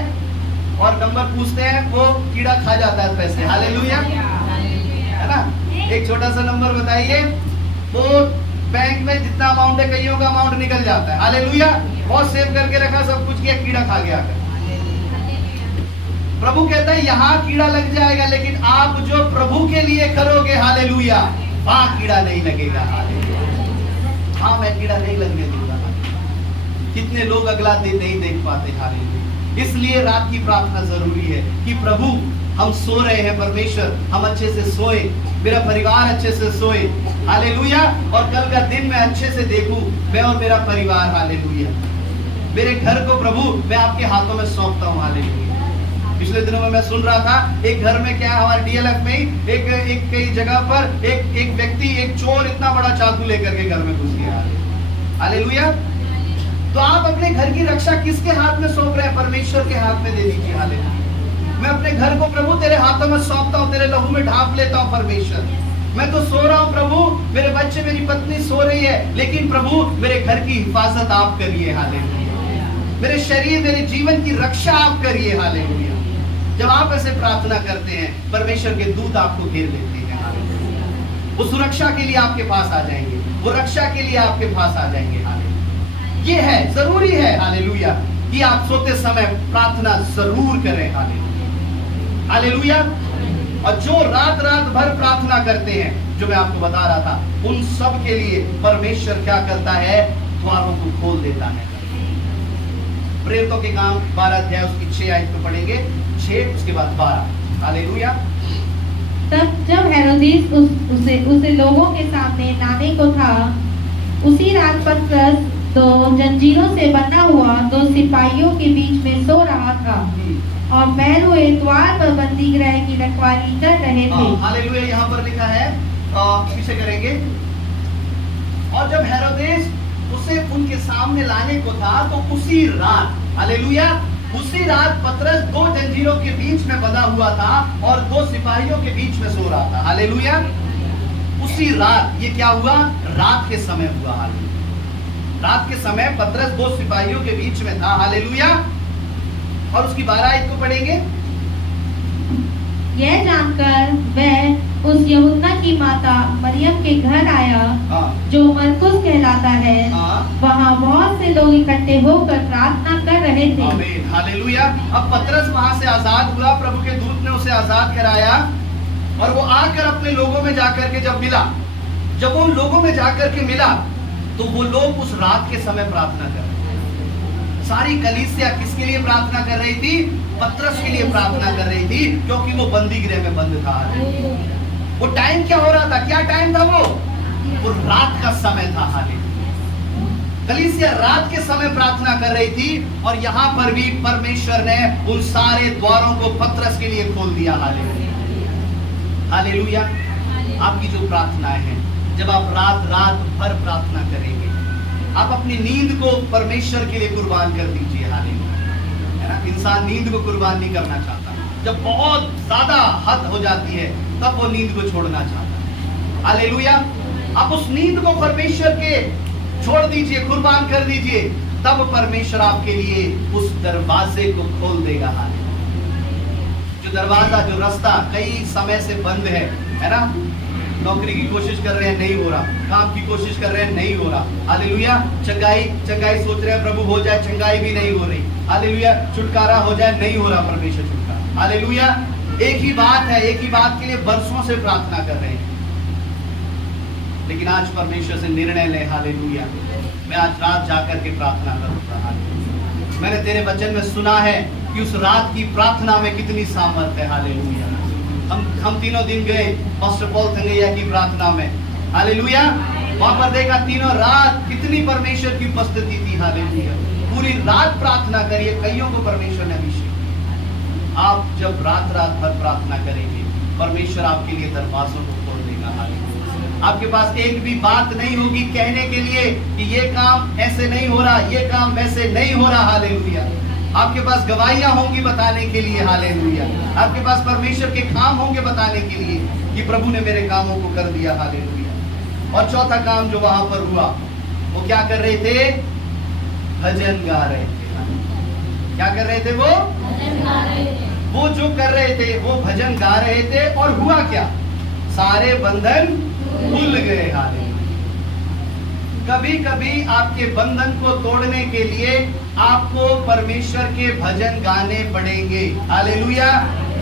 और नंबर पूछते हैं, वो कीड़ा खा जाता है पैसे। हालेलुया। है ना। एक छोटा सा नंबर बताइए, वो बैंक में जितना अमाउंट है, कईयों का अमाउंट निकल जाता है। हालेलुया। बहुत सेव करके रखा, सब कुछ किया, कीड़ा खा गया। प्रभु कहता है यहाँ कीड़ा लग जाएगा, लेकिन आप जो प्रभु के लिए करोगे, हालेलुया, वहां कीड़ा नहीं लगेगा। हालेलुया। हाँ, मैं कीड़ा नहीं लगने दूंगा। कितने लोग अगला दिन नहीं देख पाते। हालेलुया। इसलिए रात की प्रार्थना जरूरी है कि प्रभु हम सो रहे हैं, परमेश्वर हम अच्छे से सोए, मेरा परिवार अच्छे से सोए। हालेलुया। और कल का दिन मैं अच्छे से देखूं, मैं और मेरा परिवार। हालेलुया। मेरे घर को प्रभु मैं आपके हाथों में सौंपता हूं। हालेलुया। पिछले दिनों में मैं सुन रहा था, एक घर में क्या, हमारे डीएलएफ में ही एक कई जगह पर एक व्यक्ति, एक चोर इतना बड़ा चाकू लेकर के घर में घुस गया। हालेलुया। तो आप अपने घर की रक्षा किसके हाथ में सौंप रहे हैं? परमेश्वर के हाथ में दे दीजिए। हालेलुया। मैं अपने घर को प्रभु तेरे हाथों में सौंपता हूँ, तेरे लहू में ढांप लेता हूँ। परमेश्वर, मैं तो सो रहा हूँ प्रभु, मेरे बच्चे, मेरी पत्नी सो रही है, लेकिन प्रभु मेरे घर की हिफाजत आप करिए। हालेलुया। मेरे शरीर, मेरे जीवन की रक्षा आप करिए। हालेलुया। जब आप ऐसे प्रार्थना करते हैं, परमेश्वर के दूत आपको घेर लेते हैं। हालेलुया। वो सुरक्षा के लिए आपके पास आ जाएंगे, वो रक्षा के लिए आपके पास आ जाएंगे। हालेलुया। ये है, जरूरी है। हालेलुया। कि आप सोते समय प्रार्थना जरूर करें। हालेलुया। हालेलुया। और जो रात रात भर प्रार्थना करते हैं, जो मैं आपको बता रहा था, उन सब के लिए परमेश्वर क्या करता है? द्वारों को खोल देता है। प्रेरितों के काम 12 अध्याय उसकी 6 आयत पे पढ़ेंगे, 6 उसके बाद 12। हालेलुया। तब जब हेरोदेस उसे लोगों के सामने लाने को था, उसी रात पतरस 2 जंजीरों से बंधा हुआ 2 सिपाहियों के बीच में सो रहा था और बैल हुए द्वार पर बंदी गृह की रखवाली कर रहे थे। हालेलुया। यहाँ पर लिखा है, पीछे करेंगे, और जब हेरोदेस उसे उनके सामने लाने को था तो उसी रात, हालेलुया, उसी रात पतरस 2 जंजीरों के बीच में बंधा हुआ था और 2 सिपाहियों के बीच में सो रहा था। हालेलुया। उसी रात, ये क्या हुआ? रात के समय हुआ। हालेलुया। रात के समय पतरस 2 सिपाहियों के बीच में था। हालेलुया। और उसकी 12 आयत को पढ़ेंगे। यह जानकर वह उस यूहन्ना की माता मरियम के घर आया, हाँ जो मरकुस कहलाता है। हाँ वहाँ बहुत से लोग इकट्ठे होकर प्रार्थना कर रहे थे। आमीन, हालेलुया। अब पतरस वहां से आजाद हुआ, प्रभु के दूत ने उसे आजाद कराया और वो आकर अपने लोगों में जाकर के जब मिला, जब उन लोगों में जाकर के मिला तो वो लोग उस रात के समय प्रार्थना कर रहे थे। सारी कलीसिया किसके लिए प्रार्थना कर रही थी? पतरस के लिए प्रार्थना कर रही थी, क्योंकि वो बंदी गृह में बंद था। वो टाइम क्या हो रहा था? क्या टाइम था? वो रात का समय था। हालेलुया। कलीसिया रात के समय प्रार्थना कर रही थी और यहाँ पर भी परमेश्वर ने उन सारे द्वारों को पतरस के लिए खोल दिया। Hallelujah, hallelujah. आपकी जो प्रार्थनाएं हैं, जब आप रात भर प्रार्थना करेंगे, आप अपनी नींद को परमेश्वर के लिए कुर्बान कर दीजिए। हालेलुया, है ना? इंसान नींद को कुर्बान नहीं करना चाहता। जब बहुत ज्यादा हद हो जाती है तब वो नींद को छोड़ना चाहता है। हालेलुया। आप उस नींद को परमेश्वर के छोड़ दीजिए, कुर्बान कर दीजिए, तब परमेश्वर आपके लिए उस दरवाजे को खोल देगा। जो दरवाजा, जो रास्ता कई समय से बंद है ना? नौकरी की कोशिश कर रहे हैं, नहीं हो रहा। काम की कोशिश कर रहे हैं, नहीं हो रहा। हालेलुया। चंगाई सोच रहे हैं प्रभु हो जाए, चंगाई भी नहीं हो रही। हालेलुया। छुटकारा हो जाए, नहीं हो रहा परमेश्वर छुटकारा। हालेलुया। एक ही बात है, एक ही बात के लिए बरसों से प्रार्थना कर रहे हैं, लेकिन आज परमेश्वर से निर्णय ले। हालेलुया। मैं आज रात जाकर के प्रार्थना करूंगा। मैंने तेरे वचन में सुना है कि उस रात की प्रार्थना में कितनी सामर्थ है। हालेलुया। हम तीनों दिन गए पास्टर पॉल थंगैया की प्रार्थना में। हालेलुया। वहां पर देखा तीनों रात कितनी परमेश्वर की उपस्थिति थी। हालेलुया। पूरी रात प्रार्थना करिए, कईयों को परमेश्वर ने अभिषेक। आप जब रात भर प्रार्थना करेंगे, परमेश्वर आपके लिए दरवाजों को खोल देगा। हालेलुया। आपके पास एक भी बात नहीं होगी कहने के लिए कि ये काम ऐसे नहीं हो रहा, ये काम वैसे नहीं हो रहा। हालेलुया। आपके पास गवाहियां होंगी बताने के लिए। हालेलुया। आपके पास परमेश्वर के काम होंगे बताने के लिए कि प्रभु ने मेरे कामों को कर दिया। हालेलुया। और चौथा काम जो वहां पर हुआ, वो क्या कर रहे थे? भजन गा रहे थे। क्या कर रहे थे? वो जो कर रहे थे वो भजन गा रहे थे। और हुआ क्या? सारे बंधन खुल गए। हालेलुया। कभी कभी आपके बंधन को तोड़ने के लिए आपको परमेश्वर के भजन गाने पड़ेंगे। हालेलुया।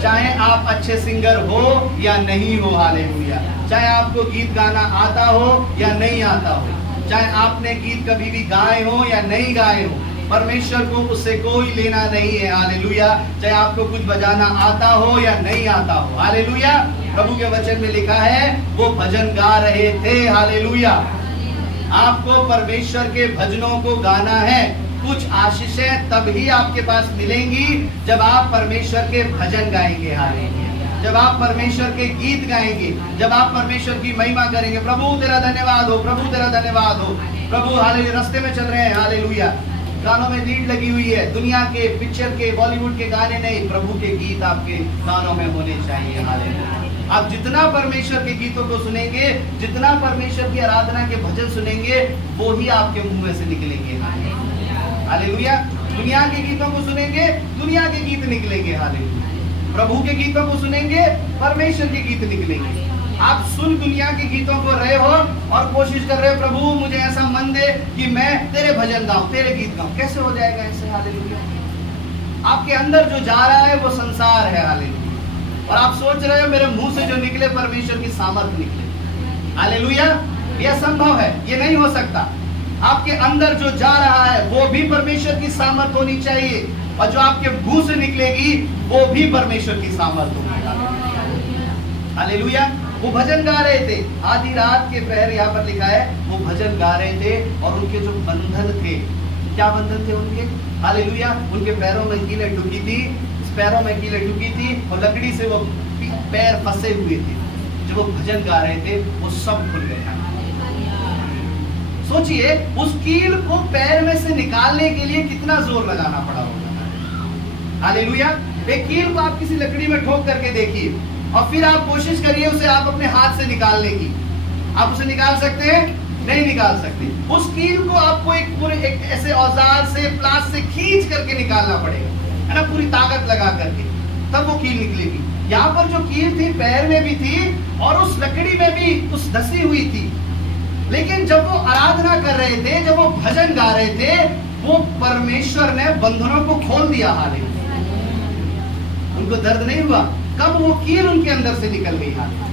चाहे आप अच्छे सिंगर हो या नहीं हो। हालेलुया। चाहे आपको गीत गाना आता हो या नहीं आता हो, चाहे आपने गीत कभी भी गाए हो या नहीं गाए हो, परमेश्वर को उससे कोई लेना नहीं है। हालेलुया। चाहे आपको कुछ बजाना आता हो या नहीं आता हो। हालेलुया। प्रभु के वचन में लिखा है वो भजन गा रहे थे। हालेलुया। आपको परमेश्वर के भजनों को गाना है। कुछ आशीषें तब ही आपके पास मिलेंगी जब आप परमेश्वर के भजन गाएंगे। हालेलुया। जब आप परमेश्वर के गीत गाएंगे, जब आप परमेश्वर की महिमा करेंगे। प्रभु तेरा धन्यवाद हो, प्रभु तेरा धन्यवाद हो, प्रभु। हालेलुया। रास्ते में चल रहे हैं। हालेलुया। गानों में लीड लगी हुई है, दुनिया के पिक्चर के, बॉलीवुड के गाने नहीं, प्रभु के गीत आपके गानों में होने चाहिए। हालेलुया। आप जितना परमेश्वर के गीतों को सुनेंगे, जितना परमेश्वर की आराधना के भजन सुनेंगे, वो ही आपके मुंह में से निकलेंगे। हालेलुया। दुनिया के गीतों को सुनेंगे, दुनिया के गीत निकलेंगे। हालेलुया। प्रभु के गीतों को सुनेंगे, परमेश्वर के गीत निकलेंगे। आप सुन दुनिया के गीतों को रहे हो और कोशिश कर रहे हो प्रभु मुझे ऐसा मन दे कि मैं तेरे भजन गाऊं, तेरे गीत गाऊं। कैसे हो जाएगा ऐसे? हालेलुया। आपके अंदर जो जा रहा है वो संसार है। हालेलुया। और आप सोच रहे हो मेरे मुंह से जो निकले परमेश्वर की सामर्थ निकले। हालेलुया। यह संभव है, ये नहीं हो सकता। आपके अंदर जो जा रहा है वो भी परमेश्वर की सामर्थ होनी चाहिए, और जो आपके मुंह से निकलेगी वो भी परमेश्वर की सामर्थ होगी। हालेलुया। वो भजन गा रहे थे आधी रात के पहर, यहाँ पर लिखा है वो भजन गा रहे थे। और उनके जो बंधन थे, क्या बंधन थे उनके? हालेलुया। उनके पैरों में कीलें ठुकी थी, पैरों में कीलें ठुकी थी और लकड़ी से वो पैर फंसे हुए थे। जब वो भजन गा रहे थे वो सब खुल गया। सोचिए उस कील को पैर में से निकालने के लिए कितना जोर लगाना पड़ा होगा। हालेलुया। एक कील को आप किसी लकड़ी में ठोक करके देखिए और फिर आप कोशिश करिए उसे आप अपने हाथ से निकालने की। आप उसे निकाल सकते हैं? नहीं निकाल सकते। उस कील को आपको एक ऐसे औजार से, प्लास से खींच करके निकालना पड़ेगा, है ना, पूरी ताकत लगा करके, तब वो कील निकलेगी। यहाँ पर जो कील थी पैर में भी थी और उस लकड़ी में भी उस धसी हुई थी। लेकिन जब वो आराधना कर रहे थे, जब वो भजन गा रहे थे, वो परमेश्वर ने बंधनों को खोल दिया। हालेलुया। उनको दर्द नहीं हुआ। कब वो कील उनके अंदर से निकल गई। हालेलुया।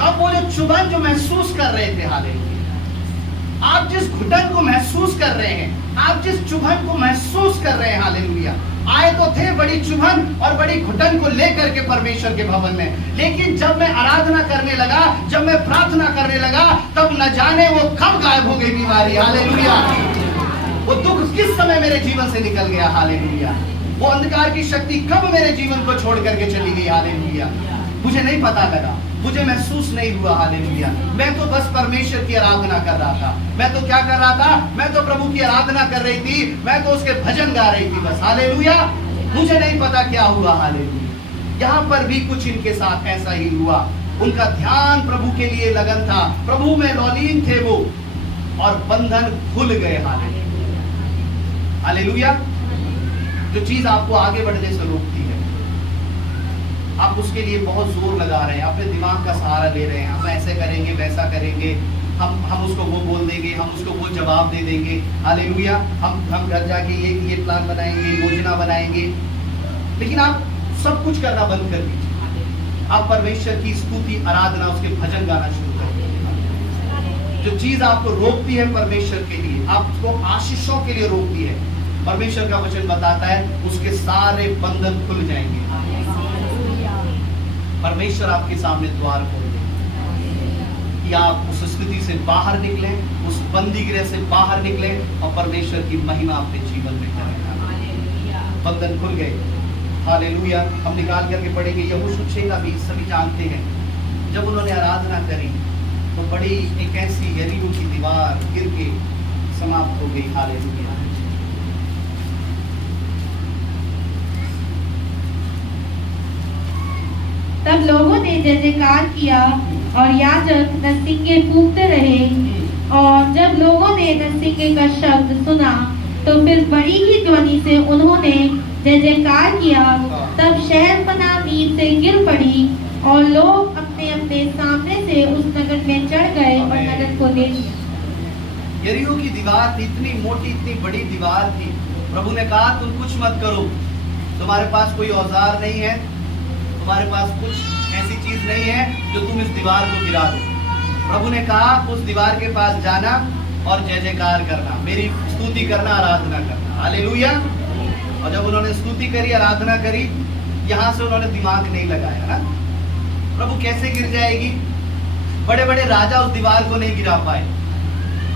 कब वो जो चुभन जो महसूस कर रहे थे। हालेलुया। आप जिस घुटन को महसूस कर रहे हैं, आप जिस चुभन को महसूस कर रहे हैं, हालेलुया, आए तो थे बड़ी चुभन और बड़ी घुटन को लेकर के परमेश्वर के भवन में, लेकिन जब मैं आराधना करने लगा, जब मैं प्रार्थना करने लगा, तब न जाने वो कब गायब हो गई बीमारी। हालेलुया। वो दुख किस समय मेरे जीवन से निकल गया। हालेलुया। वो अंधकार की शक्ति कब मेरे जीवन को छोड़ करके चली गई। हालेलुया। मुझे नहीं पता लगा, मुझे महसूस नहीं हुआ। हालेलुया। मैं तो बस परमेश्वर की आराधना कर रहा था। मैं तो क्या कर रहा था? मैं तो प्रभु की आराधना कर रही थी, मैं तो उसके भजन गा रही थी बस। हालेलुया। मुझे नहीं पता क्या हुआ। हालेलुया। यहाँ पर भी कुछ इनके साथ ऐसा ही हुआ। उनका ध्यान प्रभु के लिए लगन था, प्रभु में लौलीन थे वो, और बंधन खुल गए। हालेलुया। हालेलुया। जो चीज आपको आगे बढ़ने से रोकती है, आप उसके लिए बहुत जोर लगा रहे हैं, अपने दिमाग का सहारा ले रहे हैं, हम ऐसे करेंगे, वैसा करेंगे, हम उसको वो बोल देंगे, हम उसको वो जवाब दे देंगे। हालेलुया। हम घर जाके ये प्लान बनाएंगे, योजना बनाएंगे। लेकिन आप सब कुछ करना बंद कर दीजिए। आप परमेश्वर की स्तुति, आराधना, उसके भजन गाना शुरू कर दीजिए। जो चीज आपको रोकती है परमेश्वर के लिए, आपको आशीषों के लिए रोकती है, परमेश्वर का वचन बताता है उसके सारे बंधन खुल जाएंगे। परमेश्वर आपके सामने द्वार खोल दे कि आप उस स्थिति से बाहर निकले, उस बंदी गृह से बाहर निकले और परमेश्वर की महिमा अपने जीवन में करें। बंधन खुल गए। हालेलुया। हम निकाल करके पढ़ेंगे यहोशू का भी सभी जानते हैं। जब उन्होंने आराधना करी तो बड़ी एक ऐसी यरीहो की दीवार गिर के समाप्त हो गई। हालेलुया। तब लोगों ने जय जयकार किया और याजक नरसिंगे फूंकते रहे। और जब लोगों ने नरसिंगे का शब्द सुना तो फिर बड़ी ही ध्वनि से उन्होंने जय जयकार किया। तब शहरपनाह नींद से गिर पड़ी और लोग अपने अपने सामने से उस नगर में चढ़ गए और नगर को ले लिया। यरीहो की दीवार थी, इतनी मोटी, इतनी बड़ी दीवार थी। प्रभु ने कहा तुम कुछ मत करो, तुम्हारे पास कोई औजार नहीं है, तुम्हारे पास कुछ ऐसी चीज नहीं है जो तुम इस दीवार को गिरा दो। प्रभु ने कहा उस दीवार के पास जाना और जय जयकार करना, मेरी स्तुति करना, आराधना करना। हालेलुया। और जब उन्होंने स्तुति करी, आराधना करी, यहाँ से उन्होंने दिमाग नहीं लगाया ना, प्रभु कैसे गिर जाएगी। बड़े बड़े राजा उस दीवार को नहीं गिरा पाए,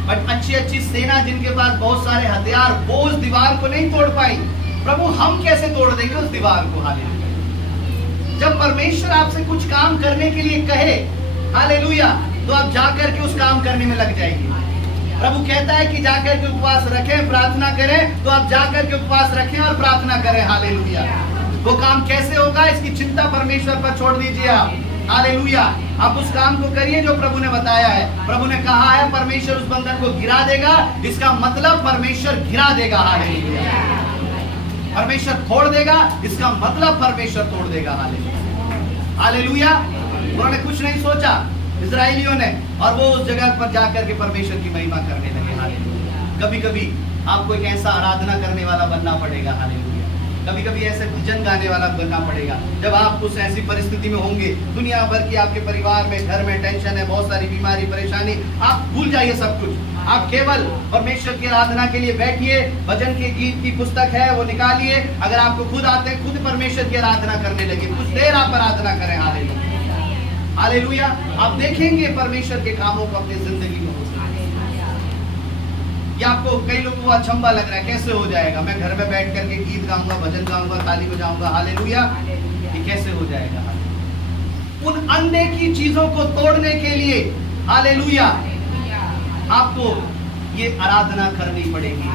बट अच्छी अच्छी सेना जिनके पास बहुत सारे हथियार, वो उस दीवार को नहीं तोड़ पाई। प्रभु हम कैसे तोड़ देंगे उस दीवार को। हालेलुया। जब परमेश्वर आपसे कुछ काम करने के लिए कहे, हालेलुया, तो आप जाकर के उस काम करने में लग जाएंगे। प्रभु कहता है कि जाकर के उपवास रखें, प्रार्थना करें, तो आप जाकर के उपवास रखें और प्रार्थना करें। हालेलुया। वो काम कैसे होगा इसकी चिंता परमेश्वर पर छोड़ दीजिए आप। हालेलुया। आप उस काम को करिए जो प्रभु ने बताया है। प्रभु ने कहा है परमेश्वर उस बंधन को गिरा देगा, इसका मतलब परमेश्वर गिरा देगा। हालेलुया। परमेश्वर तोड़ देगा, इसका मतलब परमेश्वर तोड़ देगा। हालेलुया। हालेलुया। उन्होंने कुछ नहीं सोचा इजराइलियों ने, और वो उस जगह पर जाकर के परमेश्वर की महिमा करने लगे। हालेलुया। कभी कभी आपको एक ऐसा आराधना करने वाला बनना पड़ेगा। हालेलुया। कभी कभी ऐसे भजन गाने वाला बनना पड़ेगा। जब आप उस ऐसी परिस्थिति में होंगे, दुनिया भर की आपके परिवार में, घर में टेंशन है, बहुत सारी बीमारी, परेशानी, आप भूल जाइए सब कुछ। आप केवल परमेश्वर की आराधना के लिए बैठिए। भजन के गीत की पुस्तक है वो निकालिए। अगर आपको खुद आते हैं, खुद परमेश्वर की आराधना करने लगे, कुछ देर आप आराधना करें। हालेलुया। हालेलुया। आप देखेंगे परमेश्वर के कामों को अपनी जिंदगी में हो सकता है। या आपको कई लोगों को अचंभा लग रहा है, कैसे हो जाएगा, मैं घर में बैठ करके गीत गाऊंगा, भजन गाऊंगा, ताली बजाऊंगा। हालेलुया। ये कैसे हो जाएगा। उन अनदेखी चीजों को तोड़ने के लिए, हालेलुया, आपको ये आराधना करनी पड़ेगी।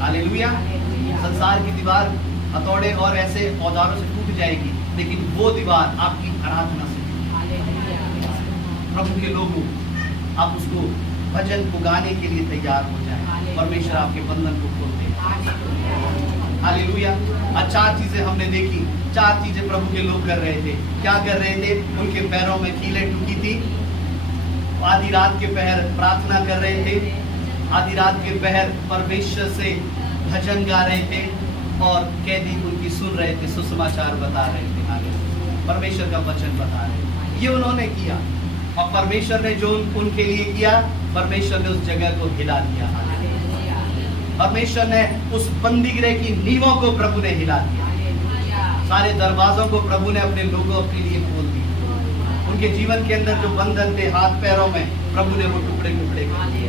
हालेलुया। संसार की दीवार हथौड़े और ऐसे औजारों से टूट जाएगी, लेकिन वो दीवार आपकी आराधना से। प्रभु के लोगों, आप उसको भजन को गाने के लिए तैयार हो जाए। परमेश्वर आपके बंधन को खोल दे। हालेलुया। और 4 चीजें हमने देखी, 4 चीजें प्रभु के लोग कर रहे थे। क्या कर रहे थे? उनके पैरों में कीलें टूटी थी, आधी रात के पहर प्रार्थना कर रहे थे, आधी रात के पहर परमेश्वर से भजन गा रहे थे, और कैदी उनकी सुन रहे थे, सुसमाचार बता रहे थे, आगे परमेश्वर का वचन बता रहे थे। ये उन्होंने किया, और परमेश्वर ने जो उनके लिए किया, परमेश्वर ने उस जगह को हिला दिया। परमेश्वर ने उस बंदी गृह की नींवों को प्रभु ने हिला दिया। सारे दरवाजों को प्रभु ने अपने लोगों के लिए खोल दिया। उनके जीवन के अंदर जो बंधन थे हाथ पैरों में, प्रभु ने वो टुकड़े टुकड़े कर दिए,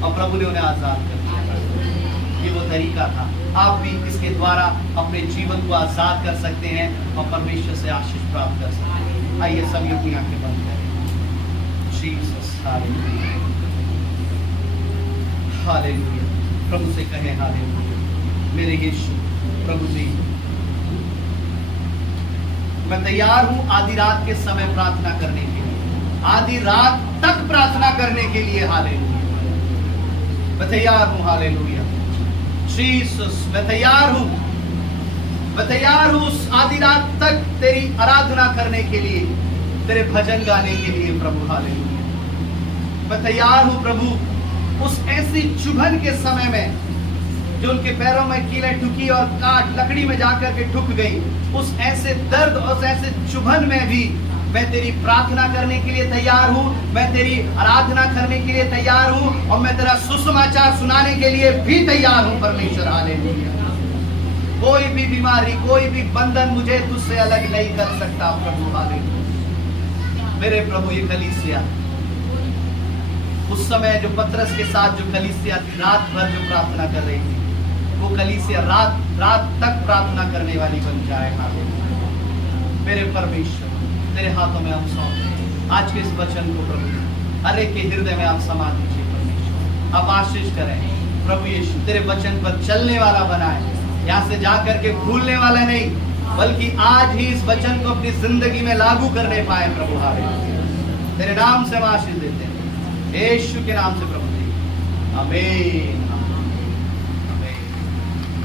और प्रभु ने उन्हें आजाद कर दिया। ये वो तरीका था। आप भी इसके द्वारा अपने जीवन को आजाद कर सकते हैं और परमेश्वर से आशीष प्राप्त कर सकते हैं। आइए सभी अपनी आंखें बंद करें। Jesus, hallelujah, hallelujah. प्रभु से कहें हालेलुया। मेरे यीशु, प्रभु जी, मैं तैयार हूं आधी रात के समय प्रार्थना करने के लिए, आधी रात तक प्रार्थना करने के लिए। हालेलुया, मैं तैयार हूं। हालेलुया जीसस, मैं तैयार हूं, मैं तैयार हूं उस आधी रात तक तेरी आराधना करने के लिए, तेरे भजन गाने के लिए प्रभु। हालेलुया, मैं तैयार हूं प्रभु उस ऐसी चुभन के समय में जो उनके पैरों में कीलें ठुकी और काट लकड़ी में जाकर के ठुक गई, उस ऐसे दर्द और ऐसे चुभन में भी मैं तेरी प्रार्थना करने के लिए तैयार हूं, मैं तेरी आराधना करने के लिए तैयार हूं, और मैं तेरा सुसमाचार सुनाने के लिए भी तैयार हूं परमेश्वर। हालेलुया। कोई भी बीमारी, कोई भी बंधन मुझे तुझसे अलग नहीं कर सकता प्रभु। हालेलुया। मेरे प्रभु, ये कलीसिया उस समय जो पतरस के साथ जो कलीसिया थी, रात भर जो प्रार्थना कर रही थी, वो कलीसिया रात रात तक प्रार्थना करने वाली बन जाए। हालेलुया। मेरे परमेश्वर, तेरे हाथों में हम सौंपते हैं आज के इस वचन को प्रभु, हर एक के हृदय में आप समा दीजिए परमेश्वर। आप आशीष करें प्रभु यीशु, तेरे वचन पर चलने वाला बनाए, यहाँ से जाकर के भूलने वाला नहीं, बल्कि आज ही इस वचन को अपनी जिंदगी में लागू करने पाए प्रभु। हालेलुया। तेरे नाम से हम आशीष देते हैं, यीशु के नाम से प्रभु जी, आमीन।